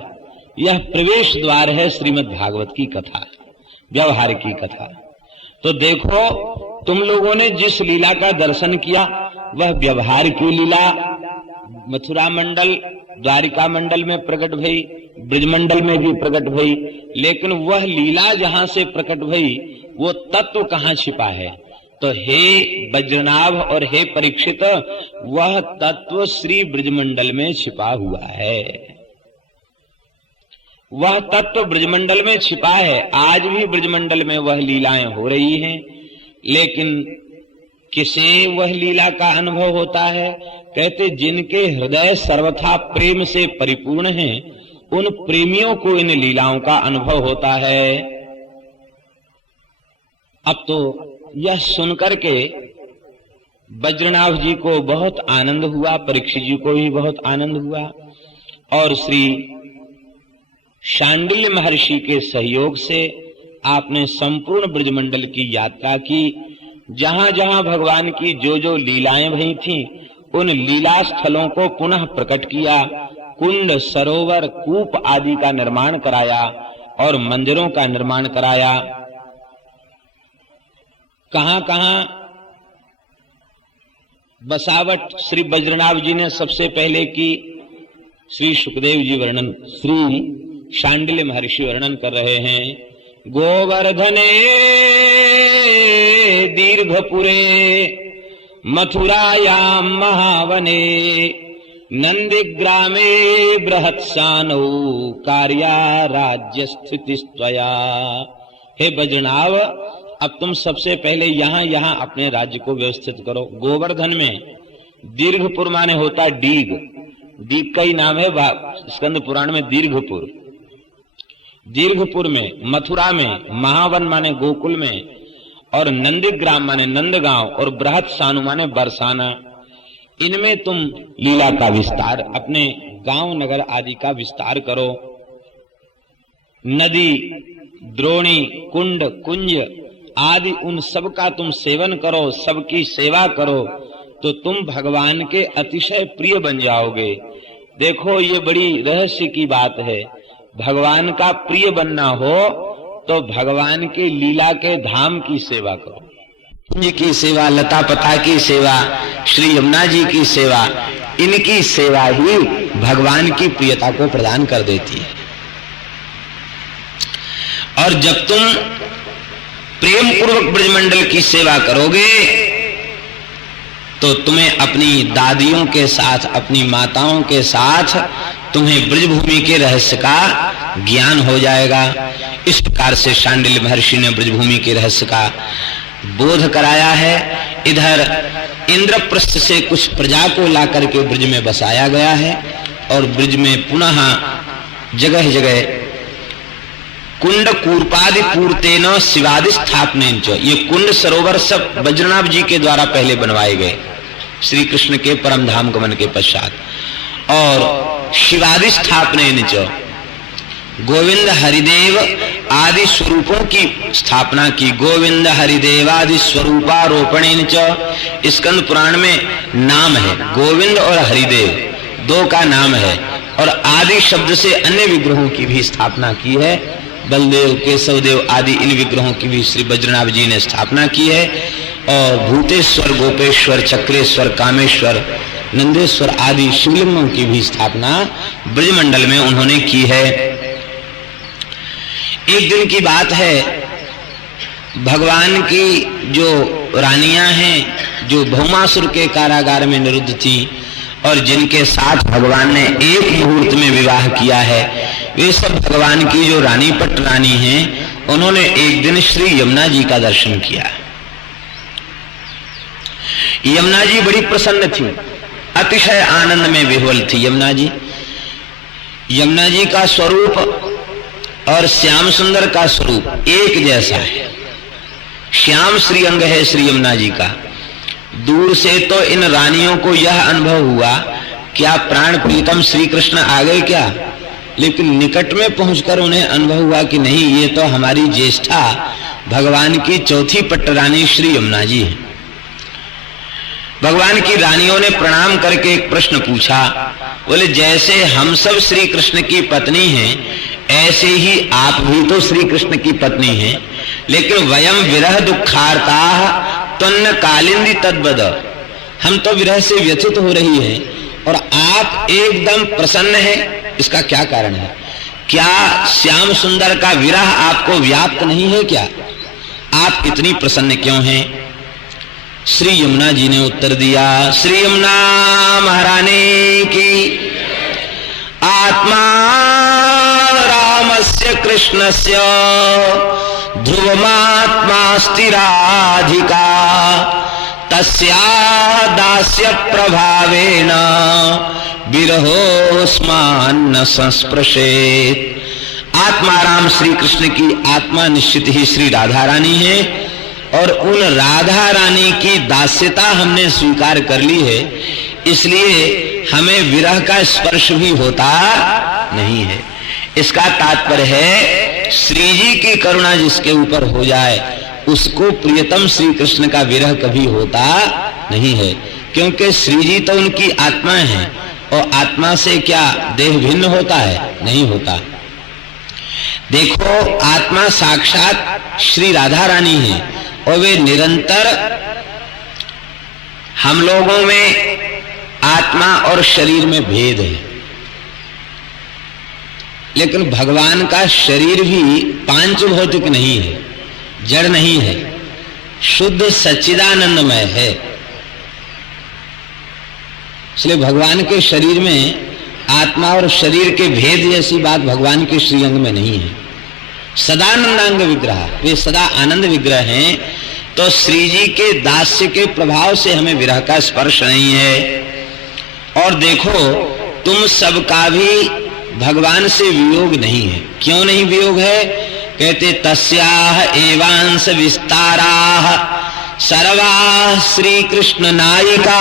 यह प्रवेश द्वार है श्रीमद् भागवत की कथा, व्यवहार की कथा। तो देखो, तुम लोगों ने जिस लीला का दर्शन किया वह व्यवहार की लीला मथुरा मंडल, द्वारिका मंडल में प्रकट भई, ब्रजमंडल में भी प्रकट भई। लेकिन वह लीला जहां से प्रकट भई वो तत्व कहां छिपा है? तो हे वज्रनाभ और हे परीक्षित, वह तत्व श्री ब्रजमंडल में छिपा हुआ है। वह तत्व ब्रजमंडल में छिपा है। आज भी ब्रजमंडल में वह लीलाएं हो रही हैं। लेकिन किसे वह लीला का अनुभव होता है? कहते जिनके हृदय सर्वथा प्रेम से परिपूर्ण हैं, उन प्रेमियों को इन लीलाओं का अनुभव होता है। अब तो यह सुनकर के वज्रनाभ जी को बहुत आनंद हुआ, परीक्षित जी को भी बहुत आनंद हुआ। और श्री शांडिल्य महर्षि के सहयोग से आपने संपूर्ण ब्रजमंडल की यात्रा की। जहां जहां भगवान की जो जो लीलाएं भई थीं, उन लीला स्थलों को पुनः प्रकट किया। कुंड, सरोवर, कूप आदि का निर्माण कराया और मंदिरों का निर्माण कराया। कहां कहां बसावट श्री वज्रनाभ जी ने सबसे पहले की, श्री सुखदेव जी वर्णन, श्री शांडिल्य महर्षि वर्णन कर रहे हैं। गोवर्धने दीर्घपुरे मथुरायां महावने नंदिग्रामे बृहत्सानौ कार्या राज्य स्थितिस्त्वया। हे वज्रनाभ, अब तुम सबसे पहले यहाँ अपने राज्य को व्यवस्थित करो। गोवर्धन में दीर्घपुर माने होता है डीग, डीग का ही नाम है स्कंद पुराण में दीर्घपुर। दीर्घपुर में, मथुरा में, महावन माने गोकुल में, और नंदीग्राम माने नंदगांव, और बृहत सानु माने बरसाना। इनमें तुम लीला का विस्तार, अपने गांव नगर आदि का विस्तार करो। नदी, द्रोणी, कुंड, कुंज आदि उन सब का तुम सेवन करो, सबकी सेवा करो, तो तुम भगवान के अतिशय प्रिय बन जाओगे। देखो ये बड़ी रहस्य की बात है। भगवान का प्रिय बनना हो तो भगवान के लीला के धाम की सेवा करो। कुंज की सेवा, लता पता की सेवा, श्री यमुना जी की सेवा, इनकी सेवा ही भगवान की प्रियता को प्रदान कर देती है। और जब तुम प्रेम पूर्वक ब्रजमंडल की सेवा करोगे तो तुम्हें अपनी दादियों के साथ, अपनी माताओं के साथ तुम्हें ब्रजभूमि के रहस्य का ज्ञान हो जाएगा। इस प्रकार से शांडिल्य महर्षि ने ब्रजभूमि के रहस्य का बोध कराया है। इधर इंद्रप्रस्थ से कुछ प्रजा को लाकर के ब्रज में बसाया गया है और ब्रज में पुनः जगह जगह कुंड कूर्पादि पूर्तेन शिवादि स्थापनेन च, ये कुंड सरोवर सब वज्रनाभ जी के द्वारा पहले बनवाए गए श्री कृष्ण के परम धाम गमन के पश्चात, और शिवादि स्थापनेन च, गोविंद हरिदेव आदि स्वरूपों की स्थापना की। गोविंद हरिदेव आदि स्वरूपारोपणेन च, स्कंद पुराण में नाम है गोविंद और हरिदेव, दो का नाम है। और आदि शब्द से अन्य विग्रहों की भी स्थापना की है। बलदेव, केशवदेव आदि इन विग्रहों की भी श्री वज्रनाभ जी ने स्थापना की है। और भूतेश्वर, गोपेश्वर, चक्रेश्वर, कामेश्वर, नंदेश्वर आदि शिवलिंगों की भी स्थापना ब्रजमंडल में उन्होंने की है। एक दिन की बात है, भगवान की जो रानियां हैं, जो भौमासुर के कारागार में निरुद्ध थी और जिनके साथ भगवान ने एक मुहूर्त में विवाह किया है, वे सब भगवान की जो रानी पट रानी हैं, उन्होंने एक दिन श्री यमुना जी का दर्शन किया। यमुना जी बड़ी प्रसन्न थी, अतिशय आनंद में विह्वल थी यमुना जी। यमुना जी का स्वरूप और श्याम सुंदर का स्वरूप एक जैसा है। श्याम श्री अंग है श्री यमुना जी का। दूर से तो इन रानियों को यह अनुभव हुआ, क्या प्राण प्रीतम श्री कृष्ण आ गए क्या, लेकिन निकट में पहुंचकर उन्हें अनुभव हुआ कि नहीं, ये तो हमारी ज्येष्ठा भगवान की चौथी पट्ट रानी श्री यमुना जी है। भगवान की रानियों ने प्रणाम करके एक प्रश्न पूछा, बोले जैसे हम सब श्री कृष्ण की पत्नी हैं, ऐसे ही आप भी तो श्री कृष्ण की पत्नी हैं, लेकिन वयम विरह दुखार्ता तन्न कालिंदी तद्वद, हम तो विरह से व्यथित हो रही है और आप एकदम प्रसन्न हैं, इसका क्या कारण है? क्या श्याम सुंदर का विरह आपको व्याप्त नहीं है क्या? आप इतनी प्रसन्न क्यों हैं? श्री यमुना जी ने उत्तर दिया, श्री यमुना महारानी की। आत्मा रामस्य कृष्णस्य ध्रुवमात्मास्ति राधिका, तस्या दास्य प्रभावेन विरहोस्मान्न संस्पृशेत। आत्मा राम श्री कृष्ण की आत्मा निश्चित ही श्री राधा रानी है और उन राधा रानी की दास्यता हमने स्वीकार कर ली है, इसलिए हमें विरह का स्पर्श भी होता नहीं है। इसका तात्पर्य है श्री जी की करुणा जिसके ऊपर हो जाए उसको प्रियतम श्री कृष्ण का विरह कभी होता नहीं है, क्योंकि श्री जी तो उनकी आत्मा है और आत्मा से क्या देह भिन्न होता है? नहीं होता। देखो, आत्मा साक्षात श्री राधा रानी है और वे निरंतर हम लोगों में आत्मा और शरीर में भेद है, लेकिन भगवान का शरीर भी पांच भौतिक नहीं है, जड़ नहीं है, शुद्ध सच्चिदानंदमय है। इसलिए भगवान के शरीर में आत्मा और शरीर के भेद जैसी बात भगवान के श्रीअंग में नहीं है। सदानंदांग विग्रह, वे सदा आनंद विग्रह हैं, तो श्री जी के दास्य के प्रभाव से हमें विरह का स्पर्श नहीं है। और देखो, तुम सबका भी भगवान से वियोग नहीं है। क्यों नहीं वियोग है? कहते तस्याह एवांश विस्ताराः सर्वा श्री कृष्ण नायिका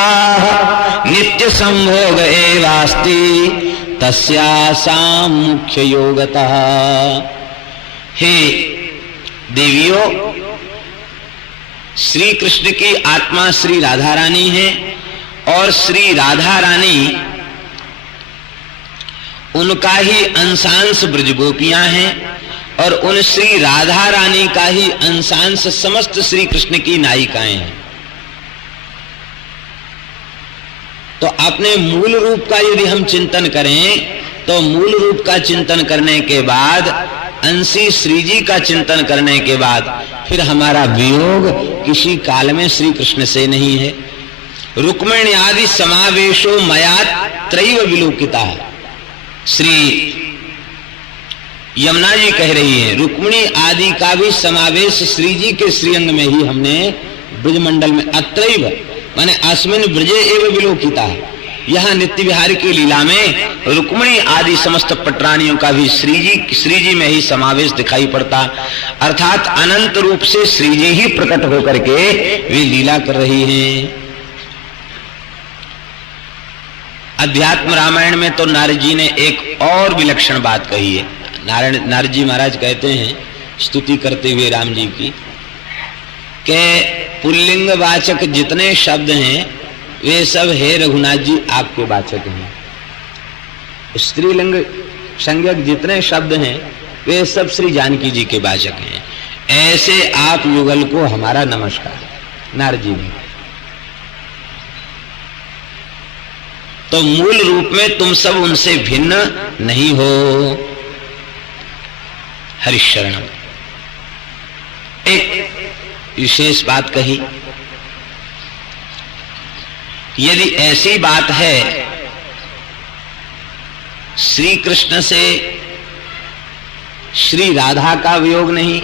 नित्य संभोग एवास्ति तस्यासाम मुख्य योगतः। हे देवियों, श्री कृष्ण की आत्मा श्री राधा रानी है और श्री राधा रानी उनका ही अंशांश ब्रज गोपियां हैं और उन श्री राधा रानी का ही अंशांश समस्त श्री कृष्ण की नायिकाएं हैं। तो अपने मूल रूप का यदि हम चिंतन करें तो मूल रूप का चिंतन करने के बाद, अंशी श्री जी का चिंतन करने के बाद फिर हमारा वियोग किसी काल में श्री कृष्ण से नहीं है। रुक्मिणी आदि समावेशो मया त्रैव विलोकिता है। श्री यमुना जी कह रही है रुक्मिणी आदि का भी समावेश श्री जी के श्रीअंग में ही हमने ब्रजमंडल में अत्रैव माने अस्मिन् ब्रजे एव विलोकिता है। यहाँ नित्य विहार की लीला में रुक्मिणी आदि समस्त पटरानियों का भी श्री जी में ही समावेश दिखाई पड़ता, अर्थात अनंत रूप से श्री जी ही प्रकट होकर के वे लीला कर रही हैं। अध्यात्म रामायण में तो नारद जी ने एक और विलक्षण बात कही है। नारद जी महाराज कहते हैं स्तुति करते हुए राम जी की कि पुल्लिंग वाचक जितने शब्द हैं वे सब हे रघुनाथ जी आपके वाचक हैं। स्त्रीलिंग संज्ञक जितने शब्द हैं वे सब श्री जानकी जी के वाचक हैं। ऐसे आप युगल को हमारा नमस्कार। नारद जी ने तो मूल रूप में तुम सब उनसे भिन्न नहीं हो। हरिशरणम। एक विशेष बात कही, यदि ऐसी बात है श्री कृष्ण से श्री राधा का वियोग नहीं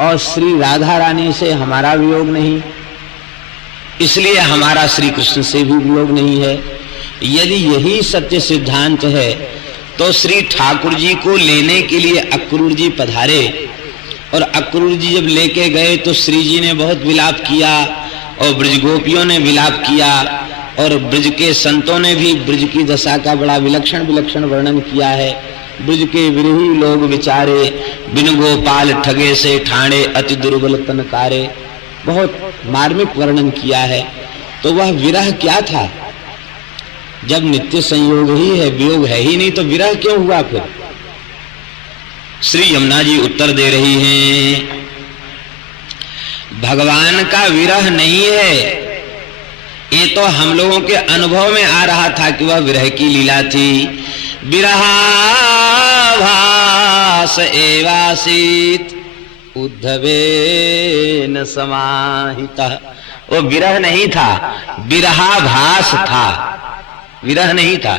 और श्री राधा रानी से हमारा वियोग नहीं, इसलिए हमारा श्री कृष्ण से भी वियोग नहीं है। यदि यही सत्य सिद्धांत है तो श्री ठाकुर जी को लेने के लिए अक्रूर जी पधारे और अक्रूर जी जब लेके गए तो श्री जी ने बहुत विलाप किया और ब्रज गोपियों ने विलाप किया और ब्रज के संतों ने भी ब्रज की दशा का बड़ा विलक्षण वर्णन किया है। ब्रज के विरही लोग विचारे, बिन गोपाल ठगे से ठाणे अति दुर्बल तनकारे, बहुत मार्मिक वर्णन किया है। तो वह विरह क्या था? जब नित्य संयोग ही है, वियोग है ही नहीं, तो विरह क्यों हुआ फिर? श्री यमुना जी उत्तर दे रही हैं, भगवान का विरह नहीं है, ये तो हम लोगों के अनुभव में आ रहा था कि वह विरह की लीला थी। विरहाभास एवासीत उद्धवेन समाहितः। वो विरह नहीं था, विरहाभास था, विरह नहीं था।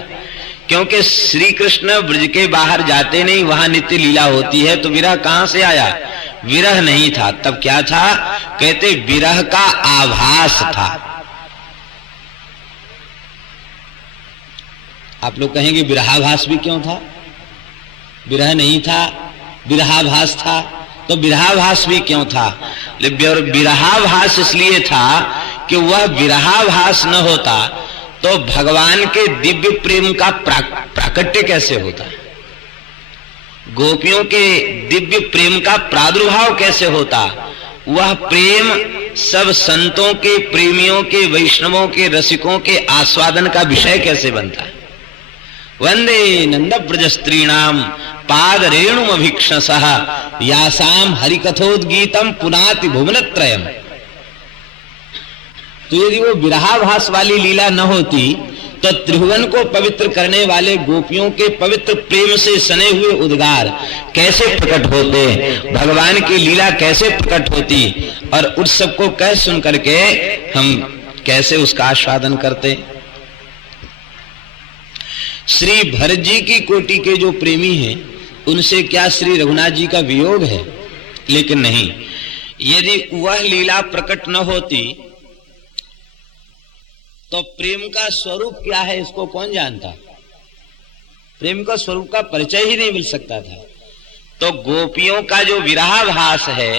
क्योंकि श्री कृष्ण ब्रज के बाहर जाते नहीं, वहां नित्य लीला होती है, तो विरह कहां से आया? विरह नहीं था। तब क्या था? कहते विरह का आभास था। आप लोग कहेंगे विरहाभास भी क्यों था? विरह नहीं था, विरहाभास था, तो विरहाभास भी क्यों था? विरहाभास इसलिए था कि वह विरहाभास न होता तो भगवान के दिव्य प्रेम का प्राकट्य कैसे होता है, गोपियों के दिव्य प्रेम का प्रादुर्भाव कैसे होता, वह प्रेम सब संतों के, प्रेमियों के, वैष्णवों के, रसिकों के आस्वादन का विषय कैसे बनता है। वंदे नंद ब्रज स्त्रीणाम पाद रेणुम अभिक्षसः यासाम हरिकथोद्गीतम पुनाति भुवनत्रयम्। तो यदि वो विरहाभास वाली लीला न होती तो त्रिभुवन को पवित्र करने वाले गोपियों के पवित्र प्रेम से सने हुए उद्गार कैसे प्रकट होते, भगवान की लीला कैसे प्रकट होती, और उस सबको कह सुन करके हम कैसे उसका आस्वादन करते। श्री भरत जी की कोटि के जो प्रेमी हैं उनसे क्या श्री रघुनाथ जी का वियोग है? लेकिन नहीं, यदि वह लीला प्रकट न होती तो प्रेम का स्वरूप क्या है इसको कौन जानता? प्रेम का स्वरूप का परिचय ही नहीं मिल सकता था। तो गोपियों का जो विरहाभास है,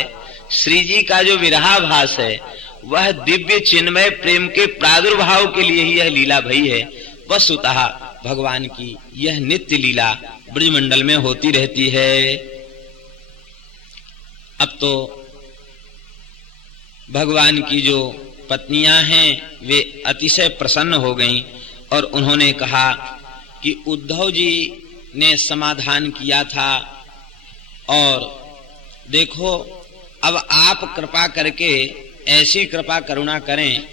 श्री जी का जो विरहाभास है वह दिव्य चिन्मय प्रेम के प्रादुर्भाव के लिए ही यह लीला भई है। वस्तुतः भगवान की यह नित्य लीला ब्रजमंडल में होती रहती है। अब तो भगवान की जो पत्नियां हैं वे अतिशय प्रसन्न हो गईं और उन्होंने कहा कि उद्धव जी ने समाधान किया था और देखो अब आप कृपा करके ऐसी कृपा करुणा करें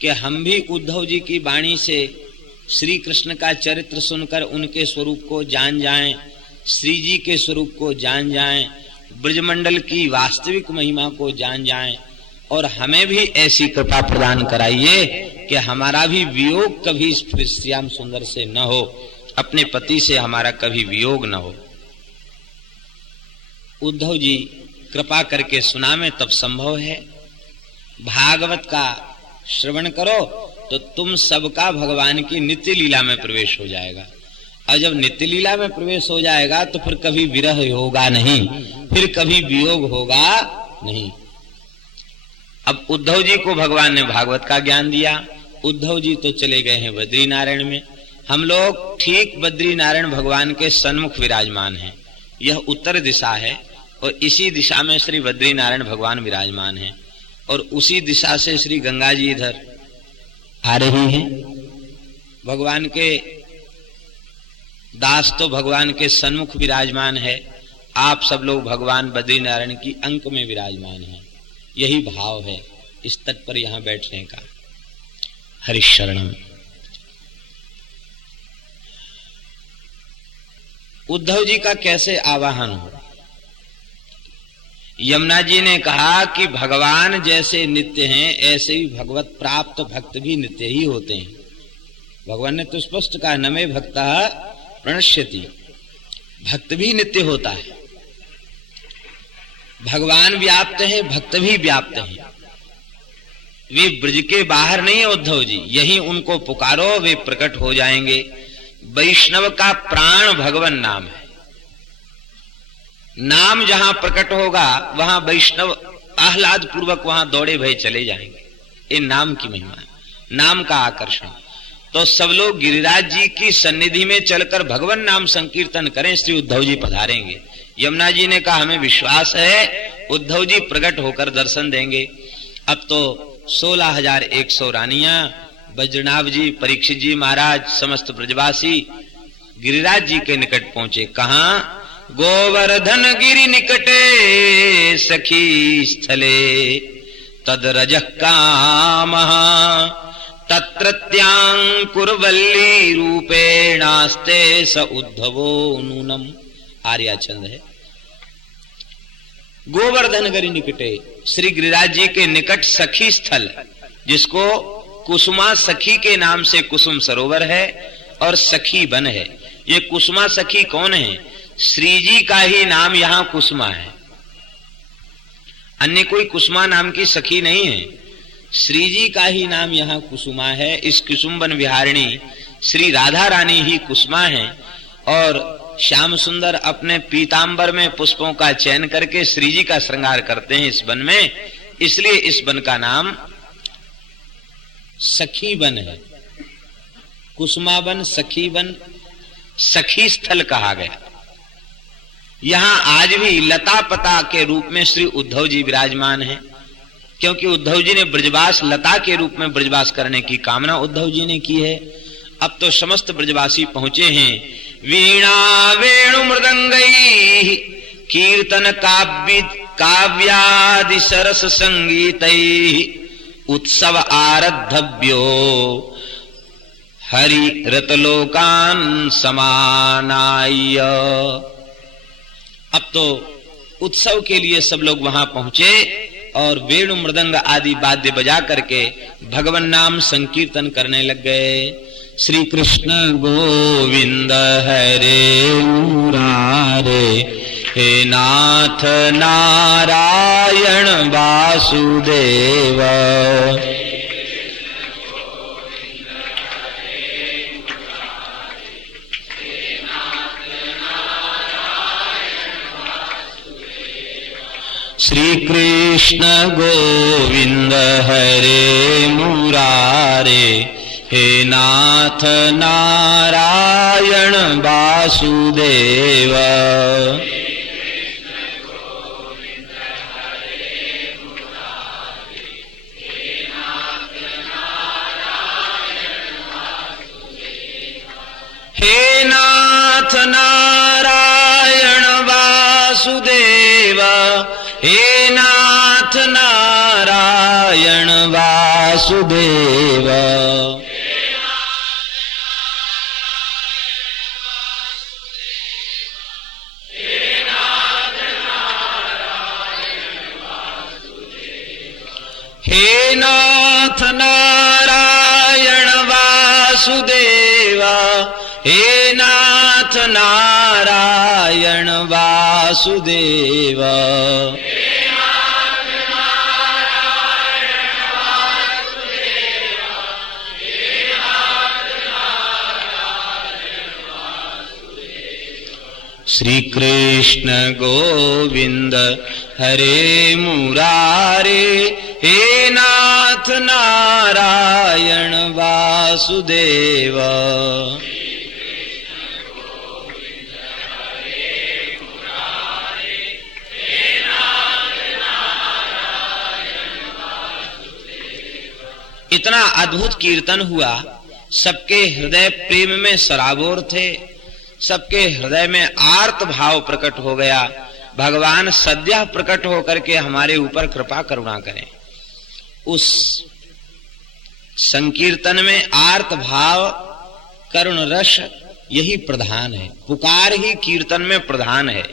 कि हम भी उद्धव जी की वाणी से श्री कृष्ण का चरित्र सुनकर उनके स्वरूप को जान जाएं, श्री जी के स्वरूप को जान जाएं, ब्रजमंडल की वास्तविक महिमा को जान जाएं और हमें भी ऐसी कृपा प्रदान कराइए कि हमारा भी वियोग कभी फिर श्याम सुंदर से न हो, अपने पति से हमारा कभी वियोग न हो। उद्धव जी कृपा करके सुनावे तब संभव है। भागवत का श्रवण करो तो तुम सबका भगवान की नित्य लीला में प्रवेश हो जाएगा और जब नित्य लीला में प्रवेश हो जाएगा तो फिर कभी विरह होगा नहीं, फिर कभी वियोग होगा नहीं। अब उद्धव जी को भगवान ने भागवत का ज्ञान दिया। उद्धव जी तो चले गए हैं बद्री नारायण में। हम लोग ठीक बद्री नारायण भगवान के सन्मुख विराजमान हैं। यह उत्तर दिशा है और इसी दिशा में श्री बद्री नारायण भगवान विराजमान हैं और उसी दिशा से श्री गंगा जी इधर आ रही हैं। भगवान के दास तो भगवान के सन्मुख विराजमान है। आप सब लोग भगवान बद्री नारायण की अंक में विराजमान हैं। यही भाव है इस तट पर यहां बैठने का। हरिशरणम। उद्धव जी का कैसे आवाहन हो? यमुना जी ने कहा कि भगवान जैसे नित्य हैं ऐसे ही भगवत प्राप्त भक्त भी नित्य ही होते हैं। भगवान ने तो स्पष्ट कहा न मे भक्तः प्रणश्यति, भक्त भी नित्य होता है। भगवान व्याप्त है, भक्त भी व्याप्त है। वे ब्रज के बाहर नहीं है उद्धव जी, यही उनको पुकारो वे प्रकट हो जाएंगे। वैष्णव का प्राण भगवान नाम है। नाम जहां प्रकट होगा वहां वैष्णव आह्लाद पूर्वक वहां दौड़े भय चले जाएंगे। ये नाम की महिमा है, नाम का आकर्षण। तो सब लोग गिरिराज जी की सन्निधि में चलकर भगवान नाम संकीर्तन करें, श्री उद्धव जी पधारेंगे। यमुना जी ने कहा हमें विश्वास है उद्धव जी प्रकट होकर दर्शन देंगे। अब तो 16,100 रानियां, वज्रनाभ जी, परीक्षित जी महाराज, समस्त ब्रजवासी गिरिराज जी के निकट पहुंचे। कहां? गोवर्धन गिरि निकटे सखी स्थले तद रजः कामः तत्रत्यांकुरवल्ली रूपेणास्ते स उद्धवो नूनम। आर्याचंद है। गोवर्धन गिरि निकटे, श्री गिरिराज जी के निकट सखी स्थल, जिसको कुसुमा सखी के नाम से कुसुम सरोवर है और सखी वन है। ये कुसुमा सखी कौन है? श्री जी का ही नाम यहां कुसुमा है, अन्य कोई कुसुमा नाम की सखी नहीं है। श्री जी का ही नाम यहां कुसुमा है। इस कुसुमवन विहारिणी श्री राधा रानी ही कुसुमा है और श्याम सुंदर अपने पीतांबर में पुष्पों का चयन करके श्री जी का श्रृंगार करते हैं इस वन में, इसलिए इस वन का नाम सखी वन है। कुसुमा वन, सखी वन, सखी स्थल कहा गया। यहां आज भी लता पता के रूप में श्री उद्धव जी विराजमान हैं, क्योंकि उद्धव जी ने ब्रजवास लता के रूप में ब्रजवास करने की कामना उद्धव जी ने की है। अब तो समस्त ब्रजवासी पहुंचे हैं। वीणा वेणु मृदंगई कीर्तन काव्यादि सरस संगीतै उत्सव आरद्धव्यो हरि रतलोकान समानाय। अब तो उत्सव के लिए सब लोग वहां पहुंचे और वेणु मृदंग आदि वाद्य बजा करके भगवान नाम संकीर्तन करने लग गए। श्री कृष्ण गोविंद हरे मुरारे, हे नाथ नारायण वासुदेव। श्री कृष्ण गोविंद हरे मुरारे, हे नाथ नारायण वासुदेव। हे नाथ नारायण वासुदेव, हे नाथ नारायण वासुदेव। हे नाथ नारायण वासुदेव, हे नाथ नारायण वासुदेव। श्री कृष्ण गोविंद हरे मुरारे, हे नाथ नारायण वासुदेव। इतना अद्भुत कीर्तन हुआ, सबके हृदय प्रेम में सराबोर थे, सबके हृदय में आर्त भाव प्रकट हो गया। भगवान सद्यः प्रकट होकर के हमारे ऊपर कृपा करुणा करें। उस संकीर्तन में आर्त भाव करुण रस यही प्रधान है, पुकार ही कीर्तन में प्रधान है।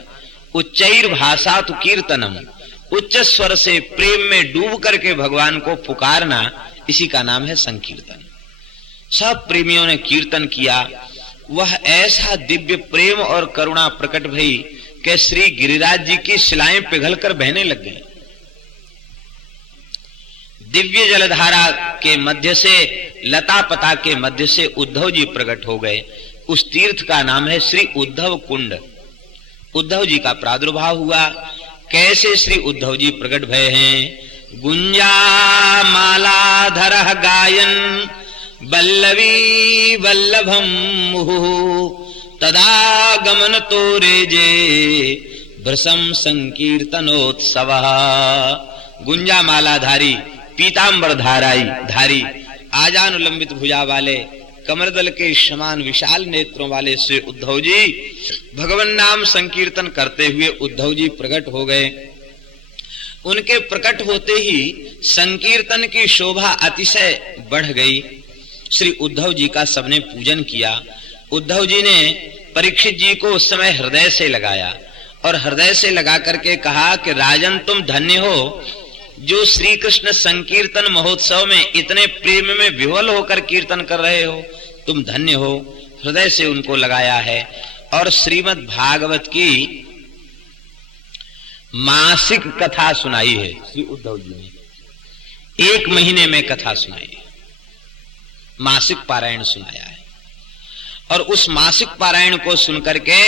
उच्चैर भाषा तो कीर्तनम, उच्च स्वर से प्रेम में डूब करके भगवान को पुकारना, इसी का नाम है संकीर्तन। सब प्रेमियों ने कीर्तन किया। वह ऐसा दिव्य प्रेम और करुणा प्रकट भई कि श्री गिरिराज जी की शिलाएं पिघलकर बहने लग गईं। दिव्य जलधारा के मध्य से, लता पता के मध्य से उद्धव जी प्रकट हो गए। उस तीर्थ का नाम है श्री उद्धव कुंड। उद्धव जी का प्रादुर्भाव हुआ। कैसे श्री उद्धव जी प्रकट भय हैं? गुंजा मालाधर गायन वल्लवी वल्लभम मुहुः, तदा गमन तोरे जे भ्रसम संकीर्तनोत्सव। गुंजा मालाधारी, पीतांबर धारी, आजानुलंबित भुजा वाले, कमरदल के समान विशाल नेत्रों वाले श्री उद्धव जी भगवान नाम संकीर्तन करते हुए उद्धव जी प्रकट हो गए। उनके प्रकट होते ही संकीर्तन की शोभा अतिशय बढ़ गई। श्री उद्धव जी का सबने पूजन किया। उद्धव जी ने परीक्षित जी को उस समय हृदय से लगाया और हृदय से लगा करके कहा कि राजन, तुम धन्य हो जो श्री कृष्ण संकीर्तन महोत्सव में इतने प्रेम में विह्वल होकर कीर्तन कर रहे हो, तुम धन्य हो। हृदय से उनको लगाया है। और श्रीमद् भागवत की मासिक कथा सुनाई है श्री उद्धव जी ने। 1 महीने में कथा सुनाई है, मासिक पारायण सुनाया है। और उस मासिक पारायण को सुनकर के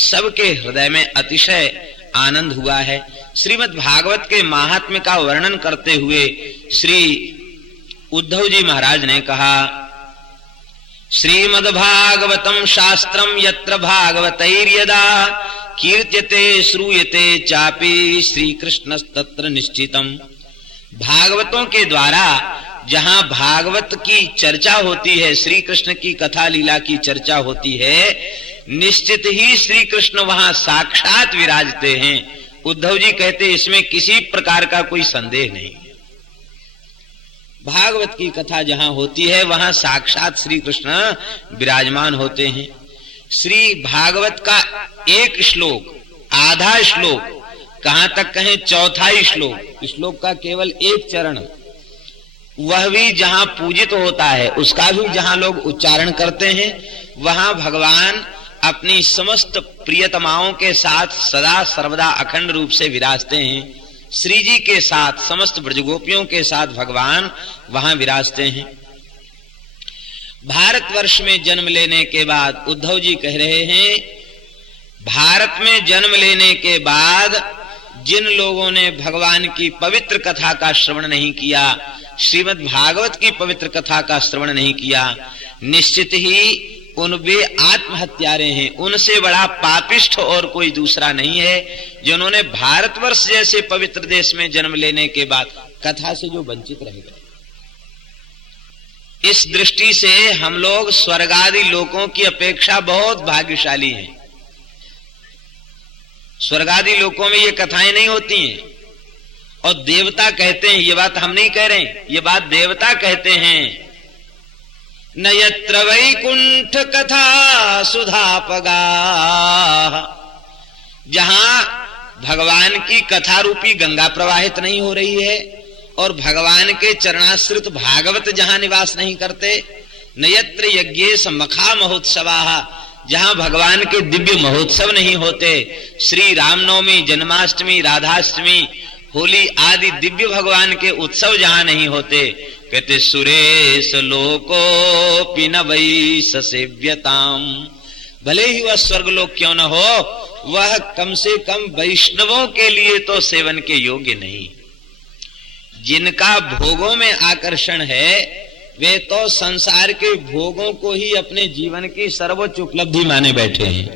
सबके हृदय में अतिशय आनंद हुआ है। श्रीमद् भागवत के महात्म्य का वर्णन करते हुए श्री उद्धव जी महाराज ने कहा, श्रीमद् भागवतम शास्त्रम यत्र भागवतैर्यदा कीर्त्यते श्रूयते चापि श्री कृष्ण तत्र निश्चितम। भागवतों के द्वारा जहां भागवत की चर्चा होती है, श्री कृष्ण की कथा लीला की चर्चा होती है, निश्चित ही श्री कृष्ण वहां साक्षात विराजते हैं। उद्धव जी कहते इसमें किसी प्रकार का कोई संदेह नहीं। भागवत की कथा जहां होती है वहां साक्षात श्री कृष्ण विराजमान होते हैं। श्री भागवत का एक श्लोक, आधा श्लोक, कहां तक कहें चौथा श्लोक, श्लोक का केवल एक चरण, वह भी जहां पूजित होता है, उसका भी जहां लोग उच्चारण करते हैं, वहां भगवान अपनी समस्त प्रियतमाओं के साथ सदा सर्वदा अखंड रूप से विराजते हैं। श्री जी के साथ, समस्त ब्रजगोपियों के साथ भगवान वहां विराजते हैं। भारतवर्ष में जन्म लेने के बाद उद्धव जी कह रहे हैं, भारत में जन्म लेने के बाद जिन लोगों ने भगवान की पवित्र कथा का श्रवण नहीं किया, श्रीमद् भागवत की पवित्र कथा का श्रवण नहीं किया, निश्चित ही वे आत्महत्यारे हैं। उनसे बड़ा पापिष्ठ और कोई दूसरा नहीं है, जिन्होंने भारतवर्ष जैसे पवित्र देश में जन्म लेने के बाद कथा से जो वंचित रह गए। इस दृष्टि से हम लोग स्वर्ग आदि लोकों की अपेक्षा बहुत भाग्यशाली हैं। स्वर्ग आदि लोकों में ये कथाएं नहीं होती हैं, और देवता कहते हैं, ये बात हम नहीं कह रहे हैं, ये बात देवता कहते हैं, न यत्र वैकुंठ कथा सुधापगा, जहां भगवान की कथा रूपी गंगा प्रवाहित नहीं हो रही है और भगवान के चरणाश्रित भागवत जहां निवास नहीं करते, न यत्र यज्ञेश मखा महोत्सवा, जहां भगवान के दिव्य महोत्सव नहीं होते, श्री रामनवमी, जन्माष्टमी, राधाष्टमी, होली आदि दिव्य भगवान के उत्सव जहां नहीं होते, कहते सुरेश लोको पिन वै सेव्यताम, भले ही वह स्वर्गलोक क्यों न हो, वह कम से कम वैष्णवों के लिए तो सेवन के योग्य नहीं। जिनका भोगों में आकर्षण है वे तो संसार के भोगों को ही अपने जीवन की सर्वोच्च उपलब्धि माने बैठे हैं,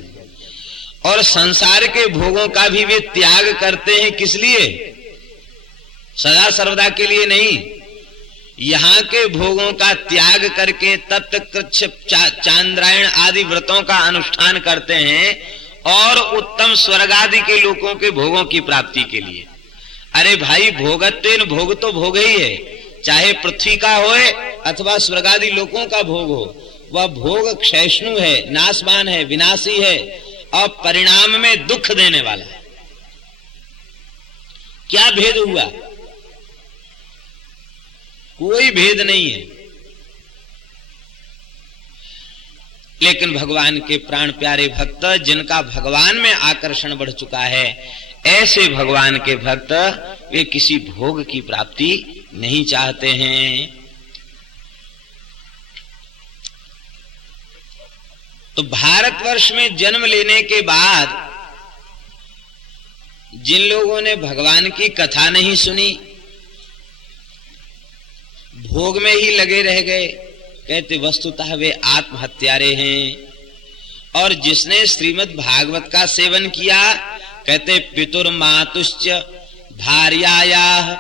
और संसार के भोगों का भी वे त्याग करते हैं। किस लिए? सदा सर्वदा के लिए नहीं। यहाँ के भोगों का त्याग करके तप्त कृच्छ चांद्रायण आदि व्रतों का अनुष्ठान करते हैं और उत्तम स्वर्ग आदि के लोगों के भोगों की प्राप्ति के लिए। अरे भाई, भोगत्वेन भोग तो भोग ही है, चाहे पृथ्वी का होए अथवा स्वर्ग आदि लोगों का भोग हो, वह भोग क्षयष्णु है, नाशवान है, विनाशी है और परिणाम में दुख देने वाला है। क्या भेद हुआ? कोई भेद नहीं है। लेकिन भगवान के प्राण प्यारे भक्त, जिनका भगवान में आकर्षण बढ़ चुका है, ऐसे भगवान के भक्त वे किसी भोग की प्राप्ति नहीं चाहते हैं। तो भारतवर्ष में जन्म लेने के बाद जिन लोगों ने भगवान की कथा नहीं सुनी, भोग में ही लगे रह गए, कहते वस्तुतः वे आत्महत्यारे हैं। और जिसने श्रीमद् भागवत का सेवन किया, कहते पितुर्मातुश्च भार्यायाः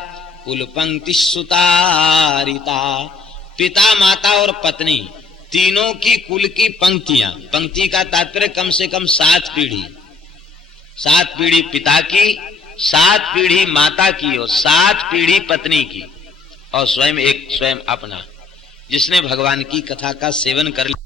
कुलपंक्ति सुतारिता, पिता, माता और पत्नी तीनों की कुल की पंक्तियां, पंक्ति का तात्पर्य कम से कम 7 पीढ़ी, 7 पीढ़ी पिता की, 7 पीढ़ी माता की और 7 पीढ़ी पत्नी की, और स्वयं अपना, जिसने भगवान की कथा का सेवन कर लिया।